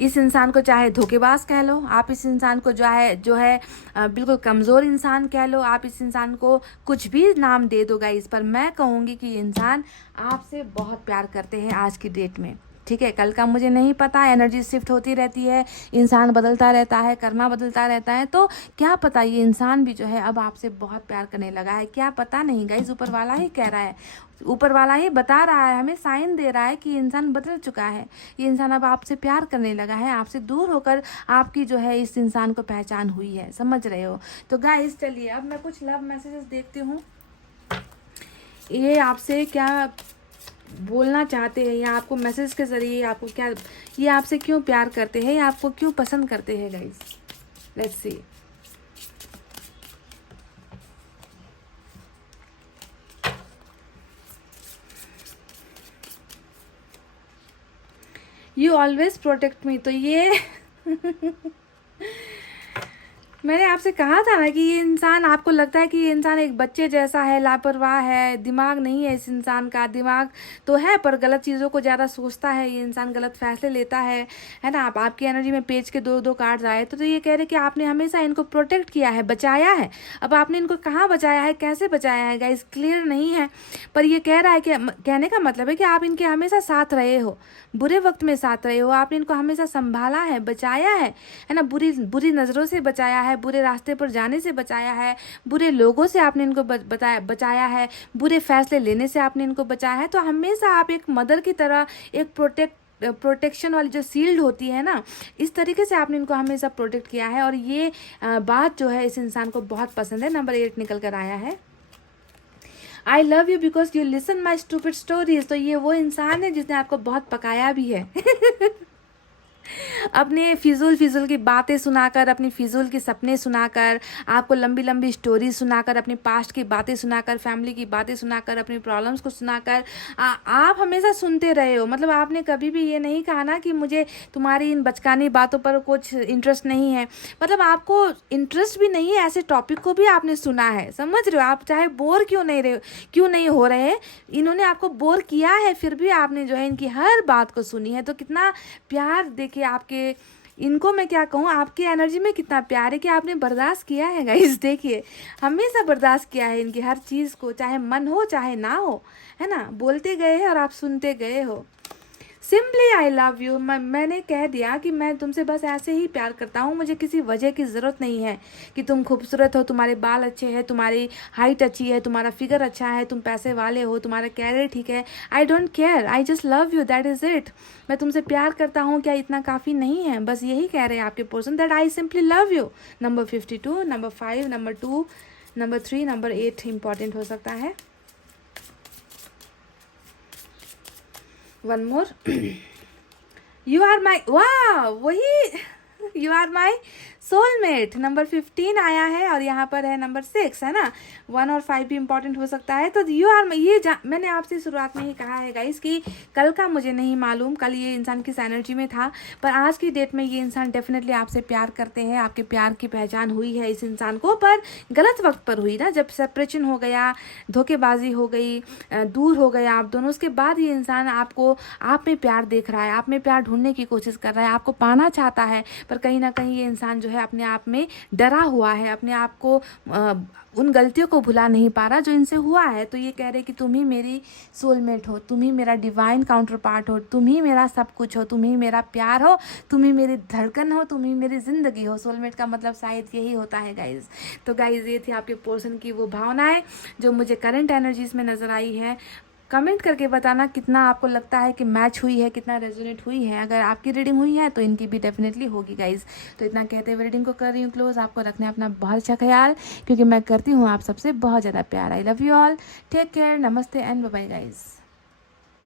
इस इंसान को चाहे धोखेबाज कह लो, आप इस इंसान को जो है बिल्कुल कमज़ोर इंसान कह लो, आप इस इंसान को कुछ भी नाम दे दो गाइस, पर मैं कहूँगी कि ये इंसान आपसे बहुत प्यार करते हैं आज की डेट में। ठीक है, कल का मुझे नहीं पता, एनर्जी शिफ्ट होती रहती है, इंसान बदलता रहता है, कर्मा बदलता रहता है, तो क्या पता ये इंसान भी जो है अब आपसे बहुत प्यार करने लगा है, क्या पता नहीं गाइज, ऊपर वाला ही कह रहा है, ऊपर वाला ही बता रहा है, हमें साइन दे रहा है कि ये इंसान बदल चुका है, ये इंसान अब आपसे प्यार करने लगा है, आपसे दूर होकर आपकी जो है इस इंसान को पहचान हुई है, समझ रहे हो। तो गाइस चलिए, अब मैं कुछ लव मैसेजेस देखती हूँ, ये आपसे क्या बोलना चाहते हैं, या आपको मैसेज के ज़रिए आपको क्या, ये आपसे क्यों प्यार करते हैं, या आपको क्यों पसंद करते हैं guys, let's see. You always protect me, तो ये मैंने आपसे कहा था ना कि ये इंसान, आपको लगता है कि ये इंसान एक बच्चे जैसा है, लापरवाह है, दिमाग नहीं है इस इंसान का, दिमाग तो है पर गलत चीज़ों को ज़्यादा सोचता है, ये इंसान गलत फैसले लेता है ना। आपकी एनर्जी में पेज के 2-2 कार्ड्स आए, तो ये कह रहे कि आपने हमेशा इनको प्रोटेक्ट किया है, बचाया है। अब आपने इनको कहाँ बचाया है, कैसे बचाया है गाइस, क्लियर नहीं है, पर ये कह रहा है कि, कहने का मतलब है कि आप इनके हमेशा साथ रहे हो, बुरे वक्त में साथ रहे हो, आपने इनको हमेशा संभाला है, बचाया है ना, बुरी नज़रों से बचाया है, बुरे रास्ते पर जाने से बचाया है, बुरे लोगों से आपने इनको बचाया है, बुरे फैसले लेने से आपने इनको बचाया है। तो हमेशा आप एक मदर की तरह, एक प्रोटेक्शन वाली जो सील्ड होती है ना, इस तरीके से आपने इनको हमेशा प्रोटेक्ट किया है, और ये बात जो है इस इंसान को बहुत पसंद है। नंबर 8 निकल कर आया है, आई love you because you listen my stupid stories. तो ये वो इंसान है जिसने आपको बहुत पकाया भी है अपने फिजूल की बातें सुनाकर, अपनी फिजूल के सपने सुनाकर, आपको लंबी लंबी स्टोरी सुनाकर, अपने पास्ट की बातें सुनाकर, फैमिली की बातें सुनाकर, अपनी प्रॉब्लम्स को सुनाकर आप हमेशा सुनते रहे हो। मतलब आपने कभी भी ये नहीं कहा ना कि मुझे तुम्हारी इन बचकानी बातों पर कुछ इंटरेस्ट नहीं है, मतलब आपको इंटरेस्ट भी नहीं है, ऐसे टॉपिक को भी आपने सुना है, समझ रहे हो। आप चाहे बोर क्यों नहीं हो रहे, इन्होंने आपको बोर किया है, फिर भी आपने जो है इनकी हर बात को सुनी है। तो कितना प्यार देखिए आपके, इनको मैं क्या कहूँ, आपकी एनर्जी में कितना प्यार है कि आपने बर्दाश्त किया है गाइस। देखिए, हमेशा बर्दाश्त किया है इनकी हर चीज़ को, चाहे मन हो चाहे ना हो, है ना, बोलते गए हैं और आप सुनते गए हो। सिंपली आई लव यू, मैंने कह दिया कि मैं तुमसे बस ऐसे ही प्यार करता हूँ, मुझे किसी वजह की ज़रूरत नहीं है कि तुम खूबसूरत हो, तुम्हारे बाल अच्छे हैं, तुम्हारी हाइट अच्छी है, तुम्हारा फिगर अच्छा है, तुम पैसे वाले हो, तुम्हारा कैरियर ठीक है। I don't care, I just love you, that is it. मैं तुमसे प्यार करता हूँ, क्या इतना काफ़ी नहीं है? बस यही कह रहे हैं आपके person, that I simply love you. Number 52, number 5, number 2, number 3, number 8 important हो सकता है। One more, you are my, वाह, वही you are my soulmate. Number 15 आया है, और यहाँ पर है नंबर 6, है ना। 1 और 5 भी इंपॉर्टेंट हो सकता है। तो यू आर, ये मैंने आपसे शुरुआत में ही कहा है गाइस कि कल का मुझे नहीं मालूम, कल ये इंसान किस एनर्जी में था, पर आज की डेट में ये इंसान डेफिनेटली आपसे प्यार करते हैं। आपके प्यार की पहचान हुई है इस इंसान को, पर गलत वक्त पर हुई ना, जब सेपरेशन हो गया, धोखेबाजी हो गई, दूर हो गया आप दोनों, उसके बाद ये इंसान आपको, आप में प्यार देख रहा है, आप में प्यार ढूंढने की कोशिश कर रहा है, आपको पाना चाहता है, पर कहीं ना कहीं ये इंसान जो है अपने आप में डरा हुआ है, अपने आप को उन गलतियों को भुला नहीं पा रहा जो इनसे हुआ है। तो ये कह रहे कि तुम ही मेरी सोलमेट हो, तुम ही मेरा डिवाइन काउंटर पार्ट हो, तुम ही मेरा सब कुछ हो, तुम ही मेरा प्यार हो, तुम ही मेरी धड़कन हो, तुम ही मेरी ज़िंदगी हो। सोलमेट का मतलब शायद यही होता है गाइज। तो गाइज, ये थी आपके पर्सन की वो भावनाएं जो मुझे करंट एनर्जीज में नज़र आई है। कमेंट करके बताना कितना आपको लगता है कि मैच हुई है, कितना रेजोनेट हुई है। अगर आपकी रीडिंग हुई है तो इनकी भी डेफिनेटली होगी गाइज। तो इतना कहते हुए रीडिंग को कर रही हूँ क्लोज। आपको रखना है अपना बहुत अच्छा ख्याल, क्योंकि मैं करती हूँ आप सबसे बहुत ज़्यादा प्यार। I love you all, take care, नमस्ते एंड बाय बाय गाइज।